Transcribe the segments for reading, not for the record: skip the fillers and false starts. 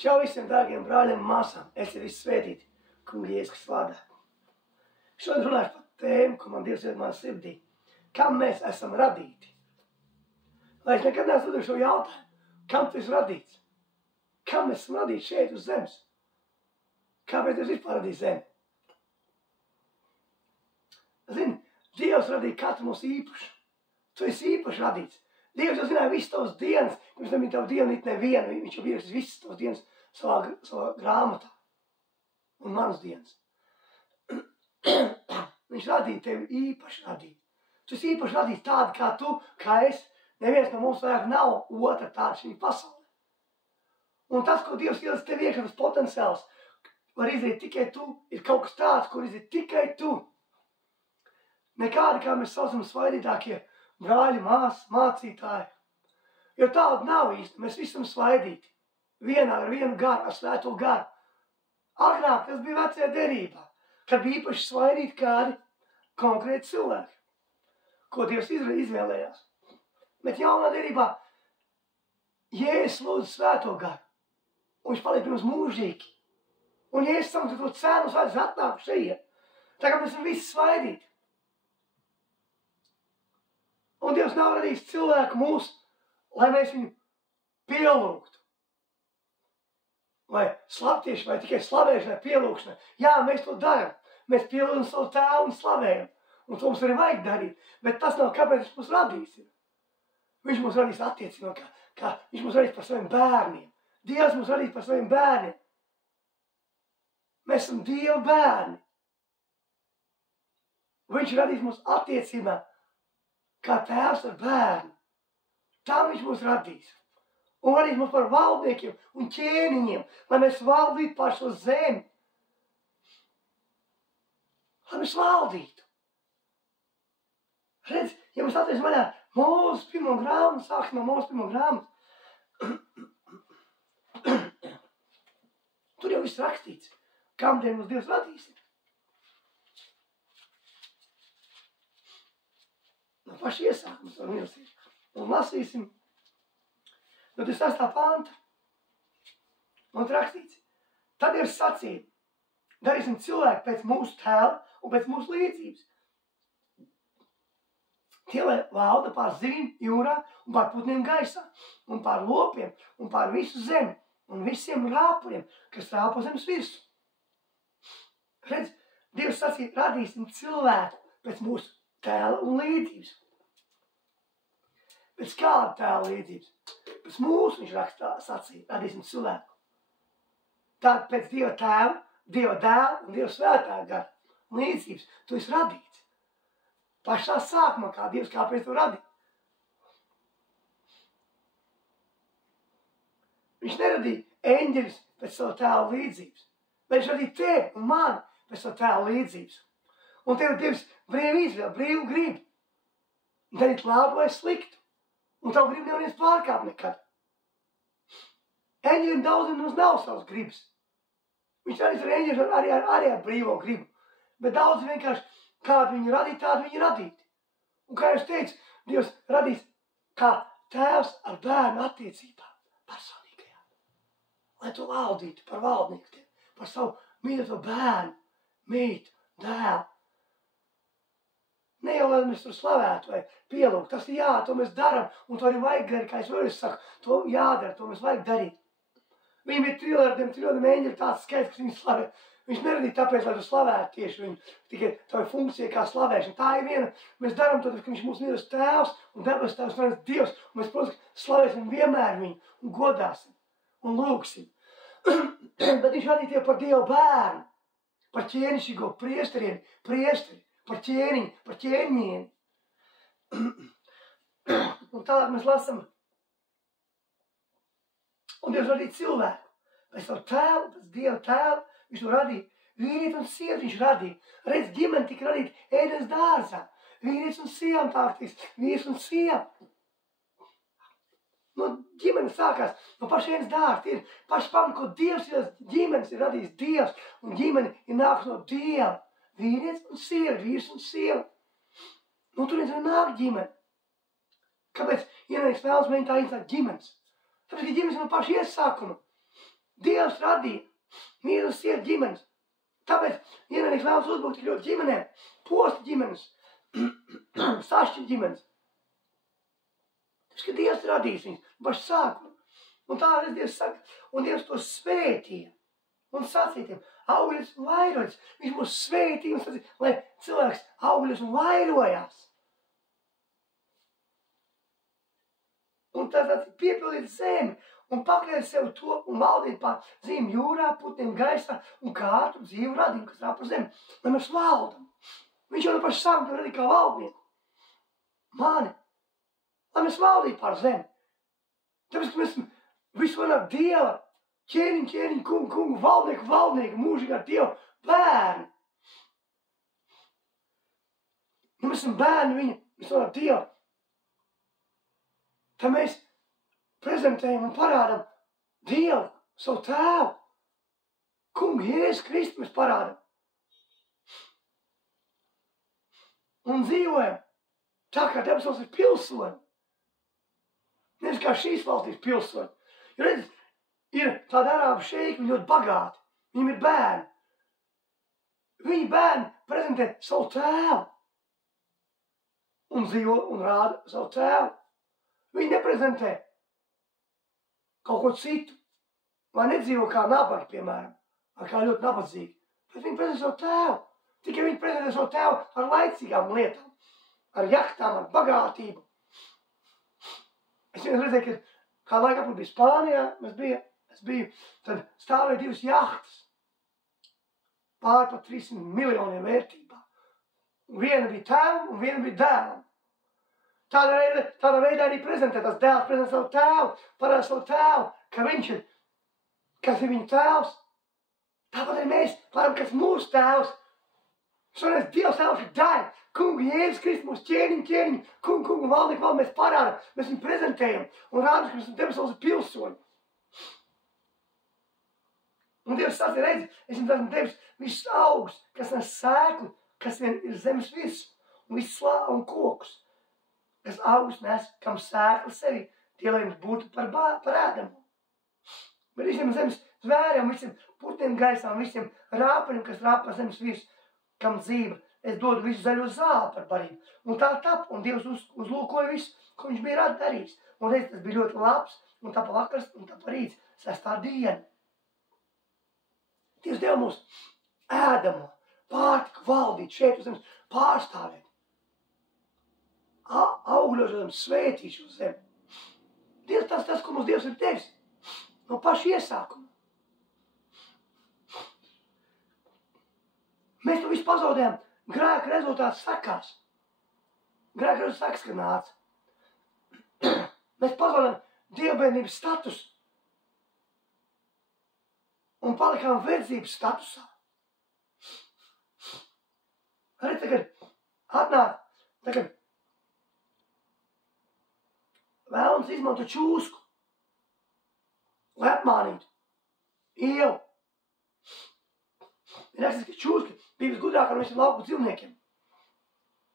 Čau visiem dārgiem brāļiem un māsām, esiet visi svētīti, kunga Jēzus vārdā. Šodien runāšu par tēmu, ko man Dievs iedod manā sirdī. Kam mēs esam radīti? Lai es nekad neesmu uzdevis šo jautājumu, kam tu esi radīts? Kam mēs esam radīti šeit uz zemes? Kāpēc Dievs vispār radīja zemi? Zini, Dievs radīja katru mūsu īpašu. Tu esi īpaši radīts. Dievs jau zināja visas tavas dienas, pirms tam viņa tavu dienu it nevienu, viņš jau ierakstīs visas tavas dienas savā grāmatā. Un manas dienas. Viņš radīja tevi īpaši radīt. Tu esi īpaši radīts tādi kā tu, kā es. Neviens no mums vairāk nav otra tāda šī pasaulē. Un tas, ko Dievs ielicis tev iekšā, tas potenciāls, var izdarīt tikai tu, ir kaut kas tāds, kur izdarīt tikai tu. Nekādi, kā mēs saucam svaidītākie brāļi, māsas, mācītāji. Jo tāda nav īsti. Mēs visi esam svaidīti. Vienā ar vienu garu, ar svēto garu. Agrāk tas bija vecajā derībā, kad bija īpaši svaidīti kādi konkrēti cilvēki, ko Dievs izvēlējās. Bet jaunā derībā Jēzus lūdza svēto garu. Un viņš paliek pirms mūžīgi. Un Jēzus samaksā to cenu, svētais atnāk šeit. Tagad mēs esam visi svaidīti. Un Dievs nav radījis cilvēku mūs, lai mēs viņu pielūgtu. Vai slaptieši, vai tikai slavēšanai, pielūgšanai. Jā, mēs to darām. Mēs pielūdzam savu tēvu un slavējam. Un to mums arī vajag darīt. Bet tas nav kāpēc viņš mūs radīs. Viņš mūs radīs attiecībā, kā viņš mūs radīs par saviem bērniem. Dievs mūs radīs par saviem bērniem. Mēs esam Dieva bērni. Viņš radīs mūs attiecībā, kā tēvs ar bērnu. Tā viņš mūs radīs. Un radīs mūs par valdniekiem un ķēniņiem, lai mēs valdītu pār šo zemi. Lai mēs valdītu. Redz, ja mēs atrēsim vaļā Mūzes pirmo grāmatu, sāksim no Mūzes pirmo grāmatu. Tur jau viss rakstīts, kam dien mums Dievs radīs. No paša iesākums varam iesīt. Un lasīsim no 28. panta. Un rakstīts. Tad ir sacīja, darīsim cilvēku pēc mūsu tēla un pēc mūsu līdzības. Tie, lai valda pār zivīm jūrā un pār putniem gaisā un pār lopiem un pār visu zemi un visiem rāpuļiem, kas rāpo zemes virsmu. Redz, Dievs sacīja, radīsim cilvēku pēc mūsu tēla un līdzības. Pēc kāda tēla līdzības? Pēc mūsu viņš rakstā sacīja, radīsim cilvēku. Tātad pēc Dieva tēva, Dieva dēla un Dieva svētā gara līdzības tu esi radīts. Pašā sākumā, kā Dievs kāpēc to radīja. Viņš neradīja eņģeļus pēc savu tēla līdzības, bet viņš radīja tevi un mani pēc savu tēla līdzības. Un tev ir Dievs brīvi izvēle, brīvu gribu. Darīt labu vai sliktu. Un tavu gribu nevar pārkāpt nekad. Eņģeļiem daudziem mums nav savas gribas. Viņš radīs ar eņģeļus arī ar brīvo gribu. Bet daudz vienkārši kādu viņu radīt, tādu viņu radīt. Un kā jūs teicu, Dievs radīs kā tēvs ar bērnu attiecībā personīgajā. Lai tu valdītu par valdnieku, par savu mīļoto bērnu, meitu, dēlu. Ne jau, lai mēs tur slavētu vai pielūgtu. Tas ir jā, to mēs darām, un to arī vajag darīt, kā es vēlreiz saku. To jādara, to mēs vajag darīt. Viņam ir triljardiem eņģeļu tāds skaits, kas viņu slavē. Viņš neradīja tāpēc, lai tu slavētu tieši viņu, tikai tā ir funkcija kā slavēšana. Tā ir viena, mēs darām to, ka viņš mūs mīlas tēvs un debes tēvs un Dievs. Un mēs, protams, slavēsim vienmēr viņu un godāsim un lūgsim. Bet viņš radīja tevi par Dievu bērnu, par ķēnišķīgo priesteri, par ķēniņu, par ķēniņieni. Un tālāk mēs lasam. Un Dievs radīja cilvēku pēc savu tēlu, pēc Dieva tēlu. Viņš to radīja. Vīrieti un sievieti viņš radīja. Redz, ģimene tika radīta Ēdens dārzā. Vīrietis un sieva tāktīs. Vīrs un sieva. No ģimene sākās no paša Ēdens dārza. Ir paši pamati, ko Dievs ir. Ģimenes ir radījis Dievs. Un ģimene ir nākus no Dieva. Vīrietis un sieva. Vīrs un sieva. Nu, tur nezinu nāk ģimene. Kāpēc ienaidnieks vēlas mēģināt tā īstenāt ģimenes? Tāpēc, ka ģimenes ir no paša iesākuma. Dievs radīja mīlu sievu ģimenes. Tāpēc ienaidnieks vēlas uzbrukt tik ļoti ģimenēm, posta ģimenes, sašķi ģimenes. Tāpēc, ka Dievs radīs viņus pašu sākumu. Un tā arī Dievs saka, un Dievs to svētīja un sacītiem, augļus un vairojas. Viņš mūs svētīja un sacīja, lai cilvēks augļus un vairojās. Un tad piepildīt zemi un pakļaut sev to un valdīt pār zīmi jūrā, putniem gaisā un kārtu dzīvu radījumu, kas rāp par zemi. Lai mēs valdam. Viņš jau no paša sākuma radīja kā valdnieku. Mani. Lai mēs valdītu pār zemi. Tāpēc, ka mēs visu varam Dieva, ķēniņu, kungu, valdnieku, mūžīgā Dieva bērni. Ja mēs esam bērni viņa, mēs varam Dieva. Tad mēs prezentējam un parādam Dievu, savu tēvu. Kungu Jēzus Kristu mēs parādam. Un dzīvojam tā, kā debesos ir pilsoņi. Nevis kā šīs valstīs pilsoņi. Jo redz, ir tādi arābu šeiki, viņi ļoti bagāti. Viņiem ir bērni. Viņi bērni prezentē savu tēvu. Un dzīvo un rāda savu tēvu. Viņi neprezentē kaut ko citu, vai nedzīvo kā nabagi, piemēram, vai kā ļoti nabadzīgi. Bet viņi prezentē savu tēvu. Tikai viņi prezentē savu tēvu ar laicīgām lietām, ar jahtām, ar bagātību. Es vienreiz redzēju, ka kā laika bija Spānijā, es biju, tad stāvēja divas jahtas, pār par 300 miljoniem vērtībā. Viena bija tēvam un viena bija dēlam. Tādā veidā arī prezentē tas dēls, prezentē savu tēvu, parāda savu tēvu, ka viņš ir, kas ir viņa tēvs. Tāpat arī mēs varam, kas mūsu tēvs. Šodien Dievs tēvs ir daļa. Kungu Jēzus Kristus, mūsu ķēniņu, kungu valdnieku mēs parādam, mēs viņu prezentējam un rādam, ka mēs esam debesos pilsoņi. Un Dievs sāca redzi, es jums esmu devis visus augus, kas nes sēklu, kas vien ir zemes virs, un visu slāvu un kokus. Kas augus nes, kam sēkla sevi, tie, lai jums būtu par ēdamu. Bet visiem zemes zvēriem, visiem putniem gaisām, visiem rāpaņiem, kas rāp par zemes virs, kam dzīve, es dodu visu zaļo zāli par barību. Un tā tap, un Dievs uzlūkoja visu, ko viņš bija darījis. Un reiz tas bija ļoti labs, un tā pa vakars, un tā pa rīts, 6. diena. Dievs deva mums ēdamo, pārtiku valdīt, šeit uz zemes pārstāvēt. Augļošam, svētīšu zemi. Dievs tas, ko mums Dievs ir devis. No paša iesākuma. Mēs to visu pazaudējām. Grēka rezultāts sakās. Grēka rezultāts sakas, ka nāca. Mēs pazaudējām dievbērnības statusu. Un palikām verdzības statusā. Arī tagad vēlams izmanto čūsku, lai apmānītu ievu. Ir rakstīts, ka čūska bija visgudrākā no visiem lauku dzīvniekiem.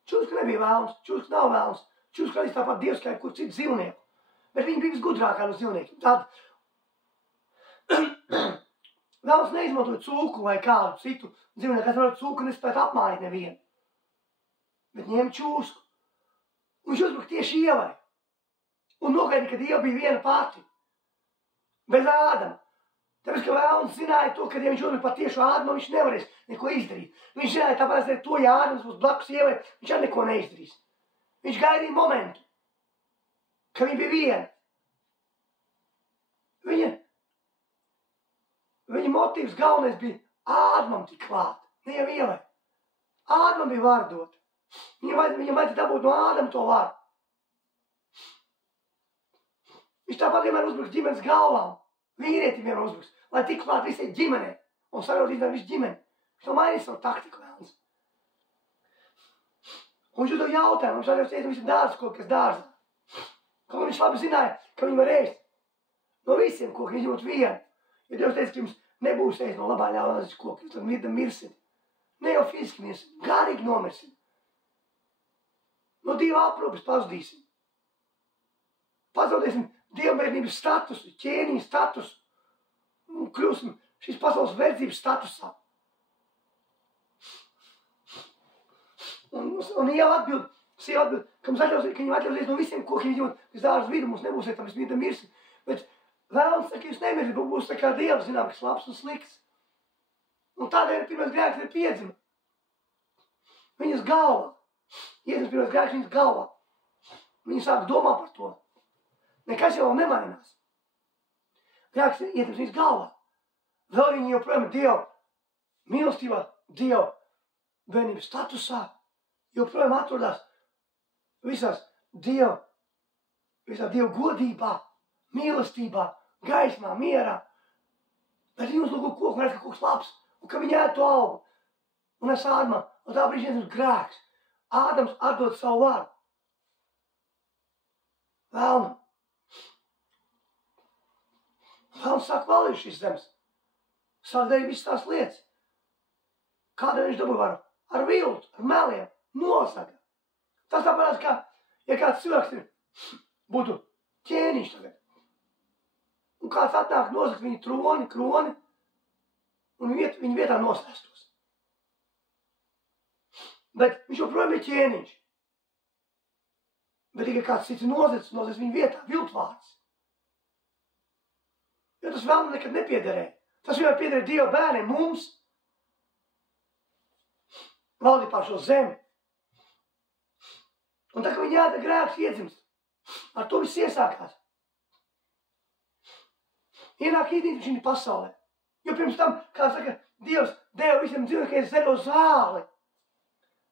Čūska nebija vēlams, čūska nav vēlams. Čūska arī tāpat Dievs kā jebkur citu dzīvnieku. Bet viņa bija visgudrākā no dzīvniekiem. Tad vēlams neizmantoja cūku vai kādu citu dzīvnieku, kas varētu cūku nespēt apmānīt nevienu. Bet ņēma čūsku. Un viņš uzbruka tieši ievai. Un nogaidīja, ka Dieva bija viena pati. Bez Ādama. Tāpēc, ka vēlams zināja to, ka ja viņš uzbruka pat tieši Ādamam, viņš nevarēs neko izdarīt. Viņš zināja, tāpēc, ka to, ja Ādams būs blakus ievai, viņš arī neko neizdarīs. Viņš gaidīja momentu, ka viņa bija viena. Viņa motīvs galvenais bija Ādamam tik klāt, ne jau ievai. Ādamam bija vārdot. Viņam vajadzēja dabūt no Ādama to vārdu. Viņš tāpat vienmēr uzbruks ģimenes galvām. Vīrieti vienmēr uzbruks, lai tik klāt visai ģimenei un saraudzīt visu ģimeni. Viņš to mainīja savu taktiku vēlams. Un viņš uzdeva jautājumu, viņš arī teica visam dārza koku, kas dārzā. Kaut viņš labi zināja, ka viņi var ēst no visiem kokiem, izņemot vienu. Ja Dievs teica, ka jums nebūs ēst no labā ļaunās koka, jūs tad mirsit. Ne jau fiziski mirsit, garīgi nomirsit. No Dieva aprūpes pazudīsim. Pazaudēsim dievbērnības statusu, ķēniņu statusu. kļūsim šīs pasaules verdzības statusā. Un Ieva atbild, ka mums atļausies, ka viņam atļausies no visiem kokiem ņemot, kas dārza vidu, mums nebūsiet tam, mēs mirsim. Bet vēlams, ka jūs nemirsiet, bet būs tā kā Dievs, zinām, kas labs un slikts. Un tādēļ pirmais grēks ir piedzima. Viņas galva. Iedzims pirmais grēks viņas galvā. Viņa sāk domāt par to. Nekas jau nemainās. Grēks ir iedzims viņas galvā. Vēl viņa joprojām ir Dieva mīlestībā, Dieva bērnības statusā, joprojām atrodas visā Dieva godībā, mīlestībā, gaismā, mierā. Bet viņa uzlūko koku un redz, ka koks labs, un ka viņa ēd to augu. Un es Ādamā, un tā brīdī ir grēks. Ādams atdod savu varu. Vēlnam. Vēlns sāk valīt šīs zemes. Sāk darīt visas tās lietas. Kādēļ viņš dabūja varu? Ar viltu, ar meliem, nosaga. Tas tāpēc, ka, ja kāds cilvēks būtu ķēniņš tagad, un kāds atnāk nosakt viņa kroni, un viņa vietā noslēstos. Bet viņš joprojām ir ķēniņš. Bet tikai kāds cits nozēc viņa vietā, viltvārds. Jo tas vēl nekad nepiederēja. Tas vienmēr piederēja Dieva bērniem, mums. Valdīja pār šo zemi. Un tā, ka viņa ēda grēks iedzimst, ar to viss iesākās. Ienāk īdīt viņa pasaulē. Jo pirms tam, kā saka, Dievs deva visiem dzīvniekiem zaļo zāli.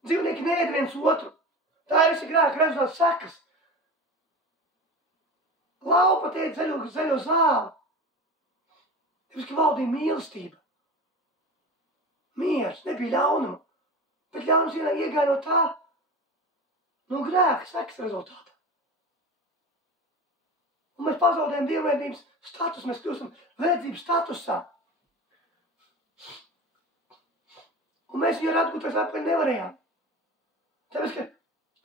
Dzīvnieki neēd viens otru. Tā ir visi grēka rezultāts sekas. Laupa te zaļo zāli. Tāpēc, ka valdīja mīlestība. Miers, nebija ļaunuma. Bet ļaunums iegāja no tā, no grēka sekas rezultātā. Un mēs pazaudējam dievveidības status, mēs kļūstam verdzības statusā. Un mēs viņu atgūt vairs atpakaļ nevarējām. Tāpēc, ka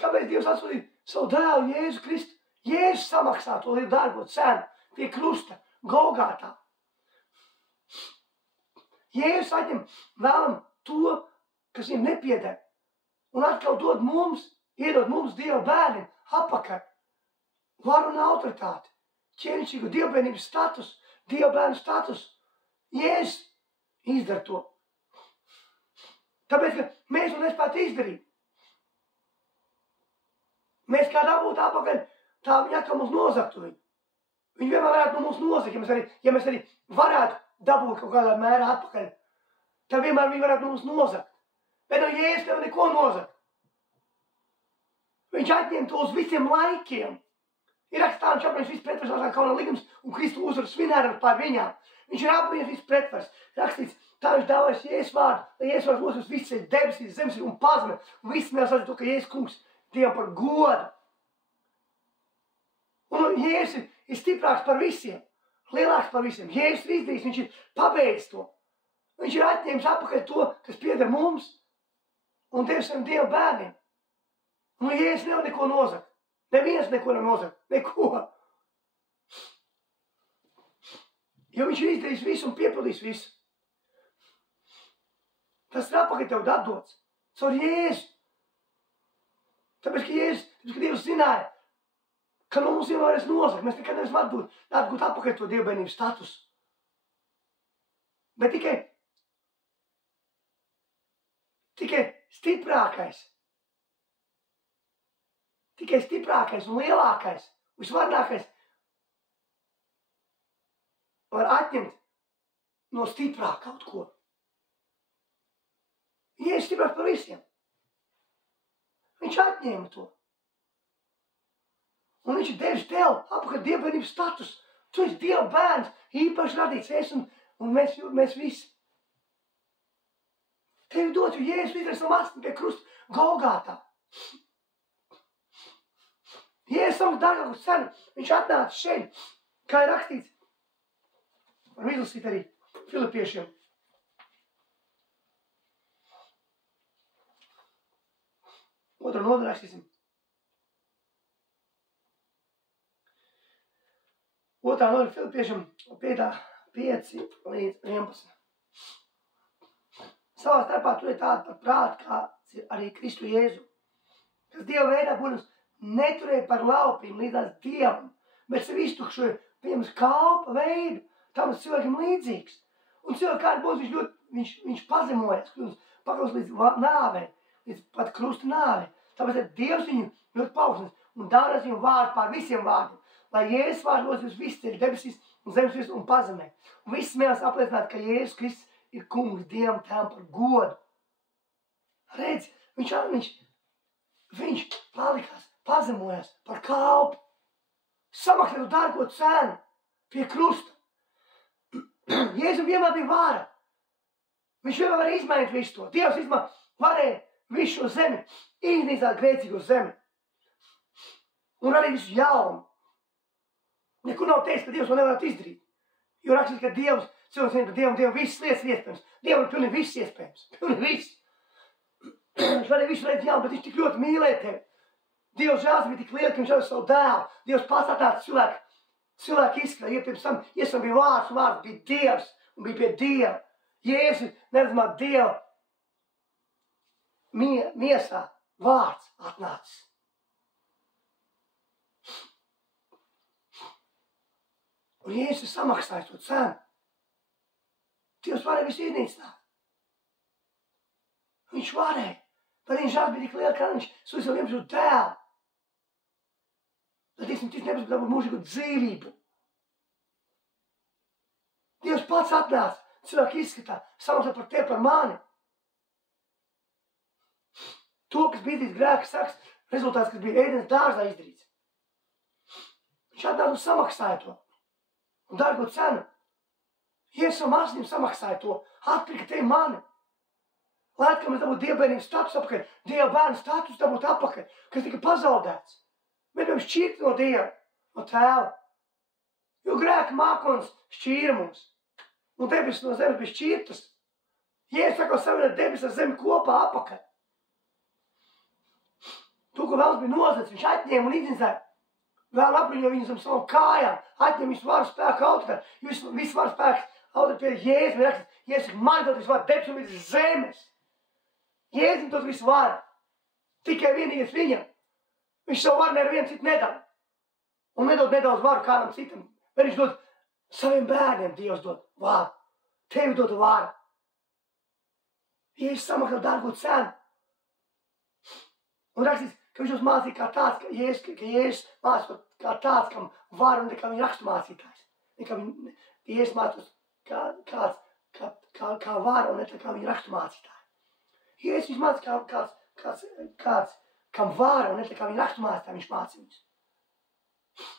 kāpēc Dievs atsūtīja savu dēlu Jēzu Kristu? Jēzus samaksā to lielu dārgo cenu pie krusta, Golgātā. Jēzus atņem vēlam to, kas viņam nepieder, un atkal dod mums, iedod mums Dieva bērniem apakaļ varu un autoritāti, ķēnišķīgu dievbērnības status, Dieva bērnu status. Jēzus izdara to. Tāpēc, ka mēs to nespētu izdarīt. Mēs kā dabūtu apakaļ, tā viņa atkal mums nozaktu viņu. Viņi vienmēr varētu no mums nozakt, ja mēs arī varētu dabūt kaut kādā mērā atpakaļ. Tad vienmēr viņi varētu no mums nozakt. Bet no Jēzus nevar neko nozakt. Viņš atņem to uz visiem laikiem. Ir rakstīts, ka viņš viss pretversās kauna likums un Kristu uzvaru svinēra pār viņām. Viņš ir apvienojis viss pretvers. Rakstīts, tā viņš dāvājas Jēzus vārdu, lai Jēzus vārds mūsos viss ir debesīs, zemes un pazeme. Un viss mēs redzam to, ka Jēzus kungs Dievam par godu. Un Jēzus ir stiprāks par visiem, lielāks par visiem. Jēzus ir izdarījis, viņš ir pabeidzis to. Viņš ir atņēmis apakaļ to, kas pieder mums, un devis saviem Dieva bērniem. Un Jēzus nevar neko nozagt. Neviens neko nevar nozagt. Neko. Jo viņš ir izdarījis visu un piepildījis visu. Tas ir apakaļ tev atdots. Caur Jēzu. Tāpēc, ka Dievs zināja, ka no mums vienmēr nozagt. Mēs nekad nevaram atgūt atpakaļ to dievbērnības statusu. Bet tikai stiprākais un lielākais, visvarnākais var atņemt no stiprā kaut ko. Jēzus stiprāks par visiem. Viņš atņēma to. Un viņš ir devis tev apakaļ dievbērnības status. Tu esi Dieva bērns, īpaši radīts es un mēs visi. Tev dot, jo Jēzus izdarīja savu asni pie krusta Golgātā. Jēzus savu dārgāku cenu, viņš atnāca šeit, kā ir rakstīts. Varam izlasīt arī Filipiešiem. Otru nodaļu rakstīsim. Otrā nodaļa Filipiešiem, 5 līdz 11. Savā starpā tur ir tāda par prātu, kāds ir arī Kristu Jēzu, kas Dieva veidā būdams neturēja par laupīm līdzās Dievam, bet sevi iztukšoja pieņems kalpa veidu, tam cilvēkam līdzīgs. Un cilvēku kādu būs viņš pazemojas, paklaus līdz nāvei, līdz pat krusta nāvei. Tāpēc Dievs viņu ļoti paaugstinās un dāvinās viņu vārdu pār visiem vārdiem, lai Jēzus vārds nozīmēs visu ceļu debesīs un zemes virsū un pazemē. Un viss mēlas apliecināt, ka Jēzus Kristus ir kungs Dievam tēvam par godu. Redz, viņš palikās, pazemojās par kalpu, samaksātu dārgo cenu pie krusta. Jēzum vienmēr bija vāra. Viņš vienmēr varēja izmainīt visu to. Dievs varēja visu šo zemi, iznīcāt grēcīgo zemi. Un radīt visu jaunu. Nekur nav teicis, ka Dievs to nevarētu izdarīt. Jo rakstīts, ka Dievs, cilvēks zina, ka Dievam visas lietas ir iespējams. Dievam ir pilnīgi viss iespējams. Pilnīgi viss. Viņš varēja visu radīt jaunu, bet viņš tik ļoti mīlēja tevi. Dievs žēlsirdība bija tik liela, ka viņš ar savu dēlu. Dievs pats atnāca cilvēku izskatā, jo pirms tam iesam bija vārds, un vārds bija Dievs, un bija pie Dieva. Jēzus neredzamā Dieva miesā vārds atnācis. Un Jēzus ir samaksājis to cenu. Dievs varēja visu iznīcināt. Viņš varēja, bet viņš žēlsirdība bija tik liela, ka viņš sūtīja savu vienpašu dēlu. Lai ticam, nebūs dabūt mūžīgu dzīvību. Dievs pats atnāca, cilvēku izskatā, samaksā par tevi, par mani. To, kas bija izdarīts grēka saks, rezultāts, kas bija ēdienas dārzā izdarīts. Viņš atnāca un samaksāja to. Un dārgo cenu. Jēzus savam asinīm samaksāja to, atpirka tevi mani. Lai atkal mēs dabūtu dievbērnības status apakaļ, Dieva bērnu status dabūtu apakaļ, kas tika pazaudēts. Mēs bijām šķirti no Dieva, no tēva. Jo grēka mākonis šķīra mums. Un debesis no zemes bija šķirtas. Jēzus saka, savienot debesis ar zemi kopā apakaļ. To, ko vēlas bija nozadz, viņš atņēma un iznīcināja. Vēl apviņo viņu zem savam kājām, atņem visu varu spēku autoritāti. Visu varu spēku autoritāti pie Jēzus. Viņš raksta, Jēzus man dod visu varu debesis un visu zemes. Jēzus dod visu varu. Tikai vienīgais viņam. Viņš savu varu nevienu citu nedod. Un nedod nedaudz varu kādam citam. Bet viņš dod saviem bērniem, Dievs dod varu. Tevi dod varu. Jēzus samaksā dārgo cenu. Un rakstīts, ka viņš mums mācīja kā tāds, ka Jēzus mācīja kā tāds, kam varu nekā viņa raksturmācītājs. Jēzus mācīja kā varu un nekā viņa raksturmācītāji. Jēzus viņš mācīja kāds, kam varu un nekā viņa raksturmācītāji viņš mācīja viņus.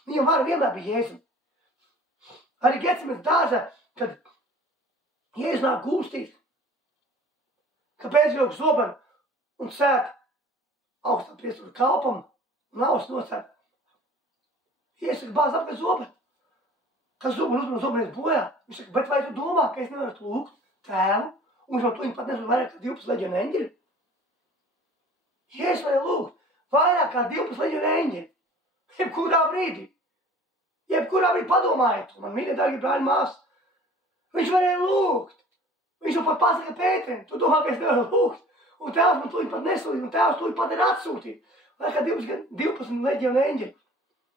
Viņam varu vienmēr bija Jēzum. Arī Getsemanes dārzā, kad Jēzus nāk gūstīt, ka pēcvilku zobenu un sēt augstā priesturu kalpam un ausis nosēt. Jēzus saka, bāz apkārt zobenu. Kas zobenes bojā? Viņš saka, bet vai tu domā, ka es nevaru lūgt tēvu? Un viņš man to pat nezinu vairāk kā 12 leģionu eņģeļi. Jēzus varēja lūgt vairāk kā 12 leģionu eņģeļi. Jebkurā brīdī. Jebkurā brīdī padomājiet to, man mīļie, dārgie brāļi, māsas. Viņš varēja lūgt. Viņš to pat pasaka Pēterim. Tu domā, ka es nevaru lūgt. Un tēvs man tūlīt pat nesūtīja, un tēvs tūlīt pat ir atsūtīt. Vai kā 12 leģionu eņģeļi.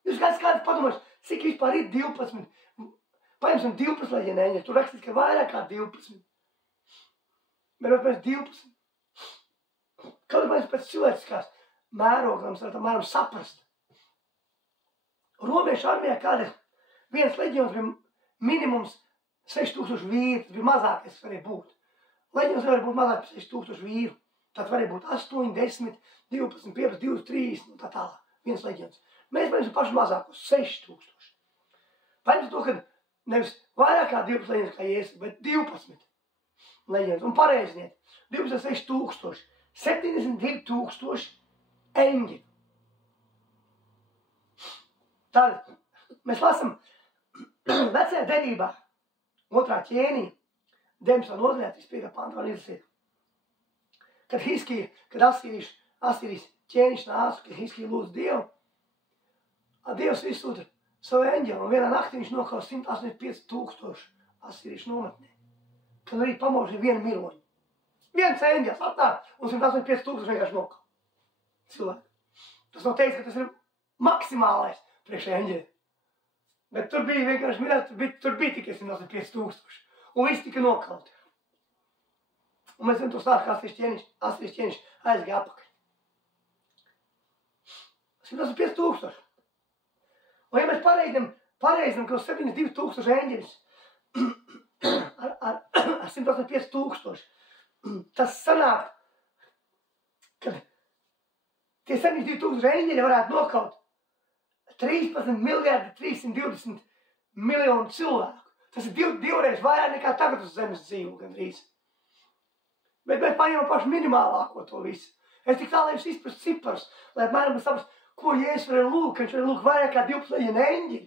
Jūs kāds padomājuši, cik vispār ir 12? Paņemsim 12 leģionu eņģeļi. Tur rakstīts, ka vairāk kā 12. Bet pēc 12. Kaut kā pēc cilvēciskās mērogām varam saprast. Romiešu armijā kādreiz viens leģions bija minimums 6000 vīru. Tas bija mazākais, kas varēja būt. Leģions nevar būt mazāk par 6000 vīru. Tad varēja būt 8, 10, 12, 15, 20, 30 un tā tālāk. Viens leģions. Mēs paņemsim pašu mazākos 6000. Paņemsim to, ka nevis vairāk kā 12 leģions kā Jēzus, bet 12 leģions. Un pareizniet, 12, 6000, 72 000 eņģi. Tad mēs lasam vecajā derībā, 2. ķēnī, 19. nodaļā, 35. pantā un izlasīt. Kad Asīrijas ķēniņš nāca, kad Hiskija lūdz Dievu, Dievs izsūta savu eņģeli, un vienā naktī viņš nokausa 185 000 asīriešu nometnē. Kad arī pamožīja vienu miroņu. Viens eņģels atnāk un 185 000 vienkārši nokal. Cilvēki. Tas nav teiks, ka tas ir maksimālais priekš eņģeli. Bet tur bija vienkārši mirēt, tur bija tikai 185 000. Un viss tika nokalti. Un mēs zinām to stāstu, kā asīriešu ķēniņš aizgāja apakaļ. 185 000. Un ja mēs pareizinām, ka uz 72 000 eņģeļus ar 185 000, tas sanāk, ka tie 72 000 eņģeļi varētu nokaut 13 320 miljonu cilvēku. Tas ir divreiz vairāk nekā tagad uz zemes dzīvo gandrīz. Bet mēs paņemam pašu minimālāko to visu. Es tik tālēju izprast ciparus, lai apmēram saprast, ko Jēzus varēja lūgt, ka viņš varēja lūgt vairāk kā 12 eņģeļi.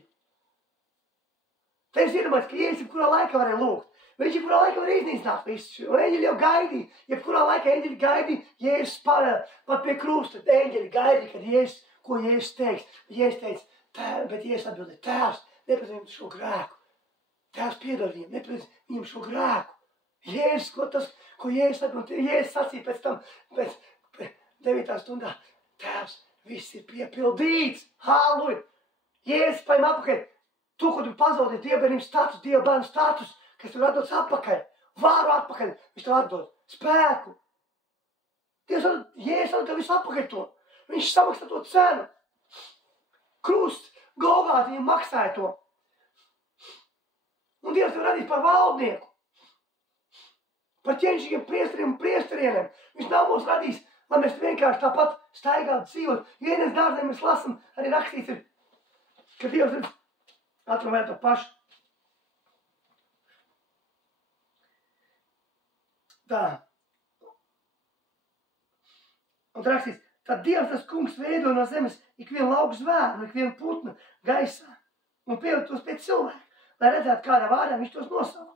Te es iedomājos, ka Jēzus jebkurā laikā varēja lūgt. Viņš jebkurā laikā varēja iznīcināt visu. Un eņģeļi jau gaidīja. Jebkurā laikā eņģeļi gaidīja Jēzus pavēl. Pat pie krusta eņģeļi gaidīja, kad Jēzus, ko Jēzus teiks. Jēzus teica, bet Jēzus atbildēja, Tēvs, nepadod viņiem šo grēku. Tēvs piedod viņiem, nepadod viņiem šo grēku. Jēzus, ko Jēzus atbildēja, Jēzus sacīja pēc tam, pēc 9. stundā, Tēvs, viss ir piepildīts. Halleluja! Jēzus paņem apakaļ to, ko tu pazaudēji, dievbērnības status, dievbērnu status, kas tev atdodas atpakaļ, vāru atpakaļ, viņš tev atdod spēku. Jēzus atdod tev visu atpakaļ to. Viņš samaksā to cenu. Krusts, Golgāta viņam maksāja to. Un Dievs tev radīs par valdnieku. Par ķēnišķīgiem priesteriem un priesterieniem. Viņš nav mūs radījis, lai mēs vienkārši tāpat staigātu dzīvot. Ienes dārzē mēs lasam, arī rakstīts ir, ka Dievs ir atramē to pašu. Tā. Un rakstīts, tad Dievs tas kungs veido no zemes ikvienu lauku zvēru, ikvienu putnu gaisā un pielikt tos pie cilvēka, lai redzētu, kādā vārdā viņš tos nosaukt.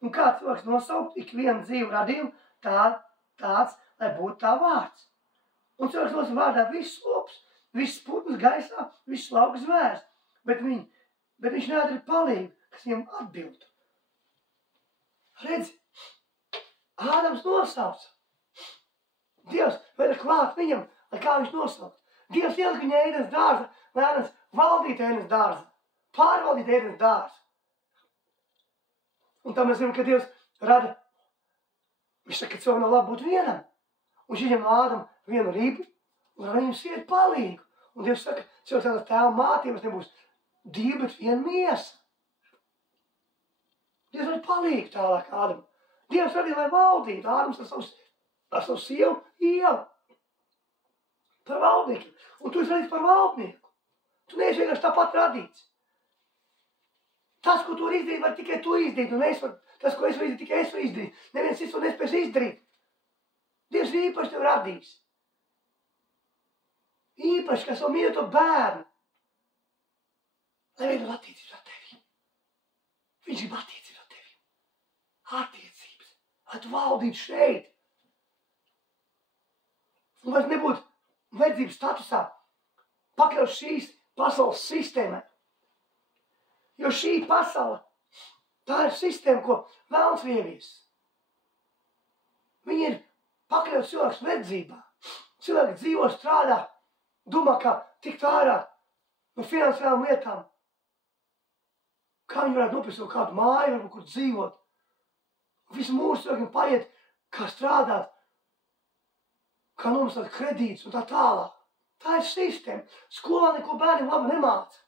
Un kā cilvēks nosaukt ikvienu dzīvu radījumu tāds, lai būtu tā vārds. Un cilvēks nosaukt vārdā visus lopus, visus putnus gaisā, visus lauku zvērs, bet viņš neatradīja palīgu, kas viņam atbildu. Redzi, Ādams nosauca. Dievs veda klāt viņam, lai kā viņš nosaukt. Dievs ielika viņai ēdienas dārza, lai Ādams valdītu ēdienas dārza, pārvaldītu ēdienas dārza. Un tā mēs zinām, ka Dievs rada. Viņš saka, ka cilvēkam nav labi būt vienam. Un viņš ieņem no Ādama vienu ribu, un viņam sievieti palīgu. Un Dievs saka, cilvēks ar tēvu mātīm, tas nebūs divi, bet viena miesa. Dievs rada palīgu tālāk Ādam. Dievs radīja, lai valdītu. Ādams ar savu sievu Ievu. Par valdnieku. Un tu esi radīts par valdnieku. Tu neesi vienkārši tāpat radīts. Tas, ko tu vari izdarīt, var tikai tu izdarīt. Un tas, ko es varu izdarīt, tikai es varu izdarīt. Neviens cits to nespēs izdarīt. Dievs ir īpaši tev radījis. Īpaši, kas vēl mīl to bērnu. Lai veidot attiecības ar tevi. Viņš grib attiecības ar tevi. Attiecības. Lai tu valdītu šeit. Un vairs nebūtu vajadzības statusā pakļaut šīs pasaules sistēmai. Jo šī pasaule, tā ir sistēma, ko vēlns ievies. Viņi ir pakļaut cilvēks verdzībā. Cilvēki dzīvo, strādā, domā, kā tikt ārā no finansiālām lietām. Kā viņi varētu nopirkt kādu māju, varbūt kur dzīvot. Visu mūsu cilvēkiem paiet, kā strādāt, kā nomaksāt kredītus un tā tālāk. Tā ir sistēma. Skolā neko bērniem labi nemāca.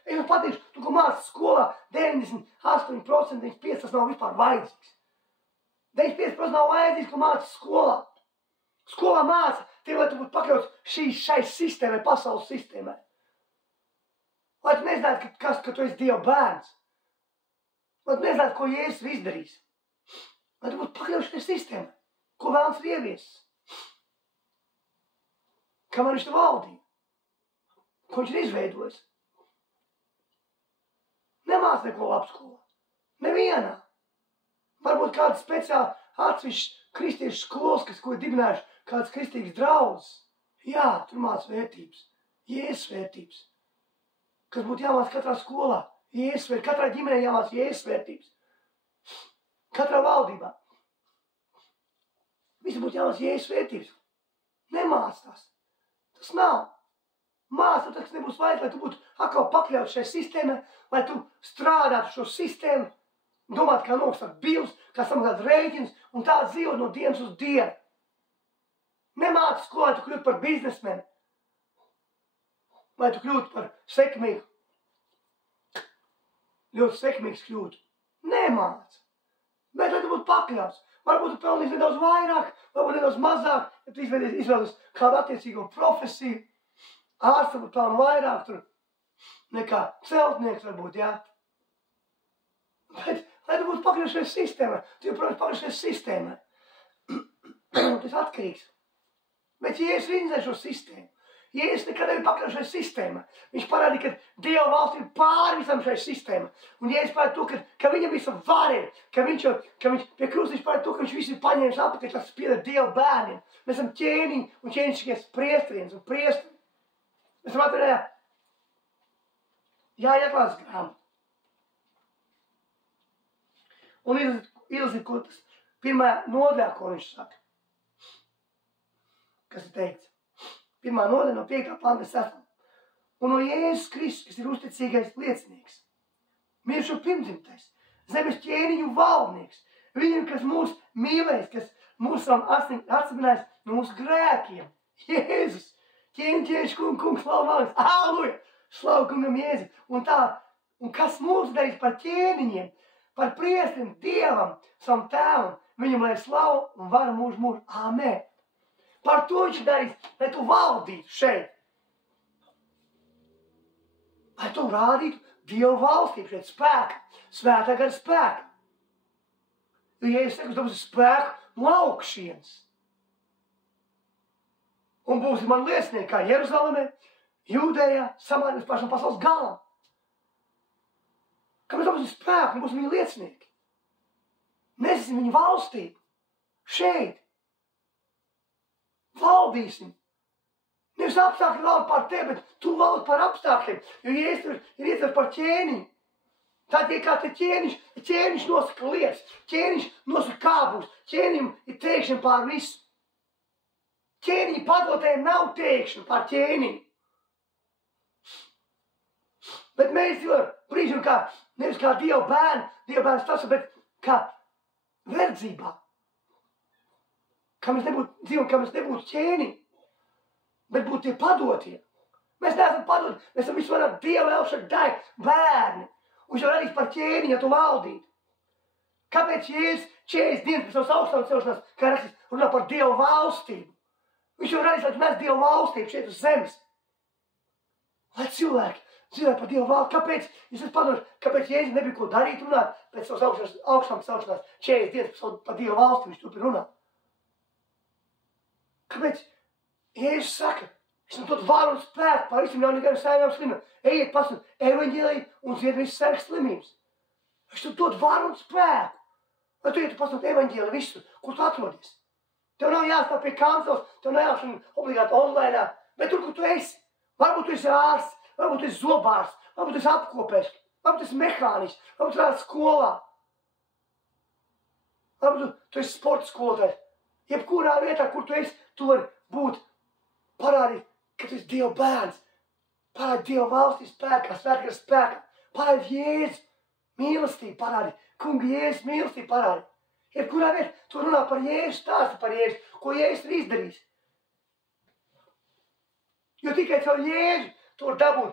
Es jums patīšu, tu, ko māca skolā, 98%, 95% tas nav vispār vajadzīgs. 95% nav vajadzīgs, ko māca skolā. Skolā māca, tev, lai tu būtu pakļauts šai sistēmai, pasaules sistēmai. Lai tu nezinātu, ka tu esi Dieva bērns. Lai tu nezinātu, ko Jēzus ir izdarījis. Lai tu būtu pakļauts šai sistēmai, ko vēlns ir ieviesis. Kamēr viņš te valdīja. Ko viņš ir izveidojis. Nemāc neko labu skolā. Nevienā. Varbūt kāds speciāli atsevišķs kristiešu skolas, ko ir dibinājuši kāds kristīgs draudzes. Jā, tur māc vērtības. Jēzus vērtības. Kas būtu jāmāc katrā skolā. Jēzus vērtības. Katrā ģimenē jāmāc Jēzus vērtības. Katrā valdībā. Visi būtu jāmāc Jēzus vērtības. Nemāc tās. Tas nav. Māc, tas nebūs vajag, lai tu būtu atkal pakļauts šai sistēmai, lai tu strādātu šo sistēmu, domāt, kā nokstāt bilus, kā samaksāt rēķinus, un tā dzīvot no dienas uz dienu. Nemāc skolā, tu kļūtu par biznesmeni, lai tu kļūtu par sekmīgu. Ļoti sekmīgs kļūtu. Nemāc. Bet lai tu būtu pakļauts. Varbūt tu pelnīsi nedaudz vairāk, varbūt nedaudz mazāk, ja tu izvēlies kādu attiecīgo profesiju. Ārsts varbūt pelna vairāk tur nekā celtnieks varbūt, jā. Bet, lai tu būtu pakļauts šai sistēmai, tu joprojām pakļauts šai sistēmai. Tas atkarīgs. Bet Jēzus rindē šo sistēmu. Jēzus nekad nebija pakļauts šai sistēmai. Viņš parādīja, ka Dieva valsts ir pāri visam šai sistēmai. Un Jēzus parādīja to, ka viņam visa varena, ka viņš pie krusta parādīja to, ka viņš visu ir paņēmis apakaļ, tas pieder Dieva bērniem. Mēs esam ķēniņi un ķēnišķies priesterienes un priesteri. Mēs esam atverējā jāieklāst grāmatu. Un izlasīt, ko tas pirmajā nodaļā, ko viņš saka. Kas ir teikts? Pirmā nodaļa no 5. panta 6. Un no Jēzus Kristus, kas ir uzticīgais liecinieks, mirušo pirmdzimtais, zemes ķēniņu valdnieks, viņam, kas mūs mīlēs, kas mūs atsavinājis no mūsu grēkiem. Jēzus, ķēniņš, kungs, slavu vārds, aleluja, slavu kungam Jēzus. Un kas mūs darīs par ķēniņiem, par priestiem Dievam, savam tēvam, viņam lai slavu un vara mūžu. Āmen. Par to viņš darīs, lai tu valdītu šeit. Lai tu rādītu Dievu valstību šeit spēku, svētā gara spēku. Jo, ja es saku, tas ir spēku no augšienes. Un būsi man liecinieki kā Jeruzalemē, Jūdejā, Samārijā, pašam pasaules galam. Kāpēc tas ir spēku un būsim viņa liecinieki? Nesim viņu valstību šeit. Valdīsim. Nevis apstākļi valda par tevi, bet tu valdi par apstākļiem. Jo Jēzus ir iecerēts par ķēniņu. Tad, ja kā te ķēniņš nosaka lietas, ķēniņš nosaka kā būs, ķēniņam ir teikšana pār visu. Ķēniņa padotēm nav teikšana pār ķēniņu. Bet mēs dzīvojam brīžam kā, nevis kā Dieva bērns tas, bet kā verdzībā. Kā mēs nebūtu ķēniņi, bet būtu tie padotie. Mēs neesam padoti, mēs esam visvairāk Dieva elšana bērni. Un viņš jau radīs par ķēniņu, ja tu valdītu. Kāpēc Jēzus 40 dienas pēc savas augstām celšanās, kā rakstīs, runā par Dieva valstību? Viņš jau radīs, lai tu nes Dieva valstību šeit uz zemes. Lai cilvēki dzīvē par Dieva valstību. Kāpēc? Es esmu padomājis, kāpēc Jēzus nebija ko darīt runāt pēc savas augstām celšanās 40 dienas par Dieva valstību, viņš turpina runāt. Kāpēc? Jēzus saka, es jums dod varu un spēku pār visam jaunīgajiem sēnām slimiem. Ejiet pasludināt evaņģēliju un dzied visas sērgas slimības. Es jums dod varu un spēku. Lai tu ietu pasludināt evaņģēliju visur, kur tu atrodies. Tev nav jāstāv pie kancels, tev nav jāstāv obligāti online, bet tur, kur tu esi. Varbūt tu esi ārsts, varbūt tu esi zobārsts, varbūt tu esi apkopējs, varbūt tu esi mehāniķis, varbūt tu esi skolā. Varbūt tu esi sporta skolotājs. Jebkurā vietā, kur tu esi, tu vari būt, parādīt, ka tu esi Dieva bērns, parādīt Dieva valstī spēkā, svētā spēkā, parādīt Jēzus mīlestību, parādīt kunga Jēzus mīlestību, parādīt. Jebkurā vietā, tu runā par Jēzu, stāsti par Jēzu, ko Jēzus ir izdarījis. Jo tikai caur Jēzu tu vari dabūt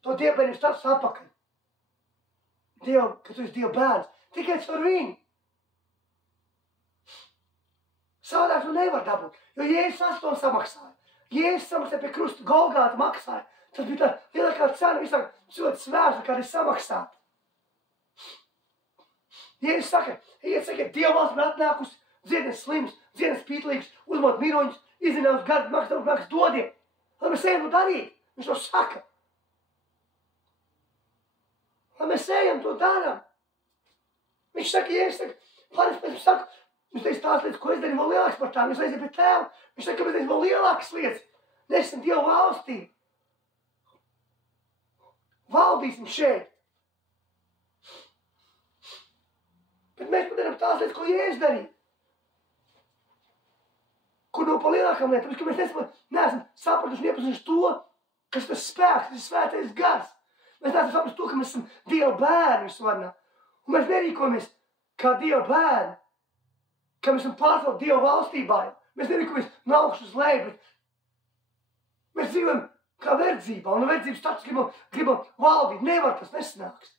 to dievbērnības status atpakaļ. Ka tu esi Dieva bērns, tikai caur viņu. Savādāk tu nevar dabūt, jo Jēzus to samaksāja. Jēzus samaksāja pie krusta, Golgāta maksāja. Tas bija tā lielākā cena visam cilvēks svērs, kāda ir samaksāta. Jēzus saka, ejiet, sakiet, Dieva valsts ir atnākusi, dziednes slims, dziednes pītlīgs, uzmot miroņus, izzināt uz gardu, maksas dodiet. Lai mēs ejam to darīt. Viņš to saka. Lai mēs ejam to darām. Viņš saka, Jēzus saka, pārēc pēc saka, viņš teica tās lietas, ko es darīju vēl lielākas par tām. Viņš aiziet pie tēva. Viņš saka, ka mēs darīsim vēl lielākas lietas. Nesim Dieva valstī. Valdīsim šeit. Bet Bet mēs padarām tās lietas, ko Jēzus darīja. Kur nav pa lielākām lietām, ka mēs neesam sapratuši un iepazinuši to, kas tas spēks, tas svētais gars. Mēs neesam sapratuši to, ka mēs esam Dieva bērni visvarnā. Un mēs nerīkojamies kā Dieva bērni, ka mēs esam pārcelt Dieva valstībā. Mēs nerīkojamies no augšas uz leju, bet mēs dzīvojam kā verdzībā. Un no verdzības status gribam valdīt. Nevar tas, nesanāks.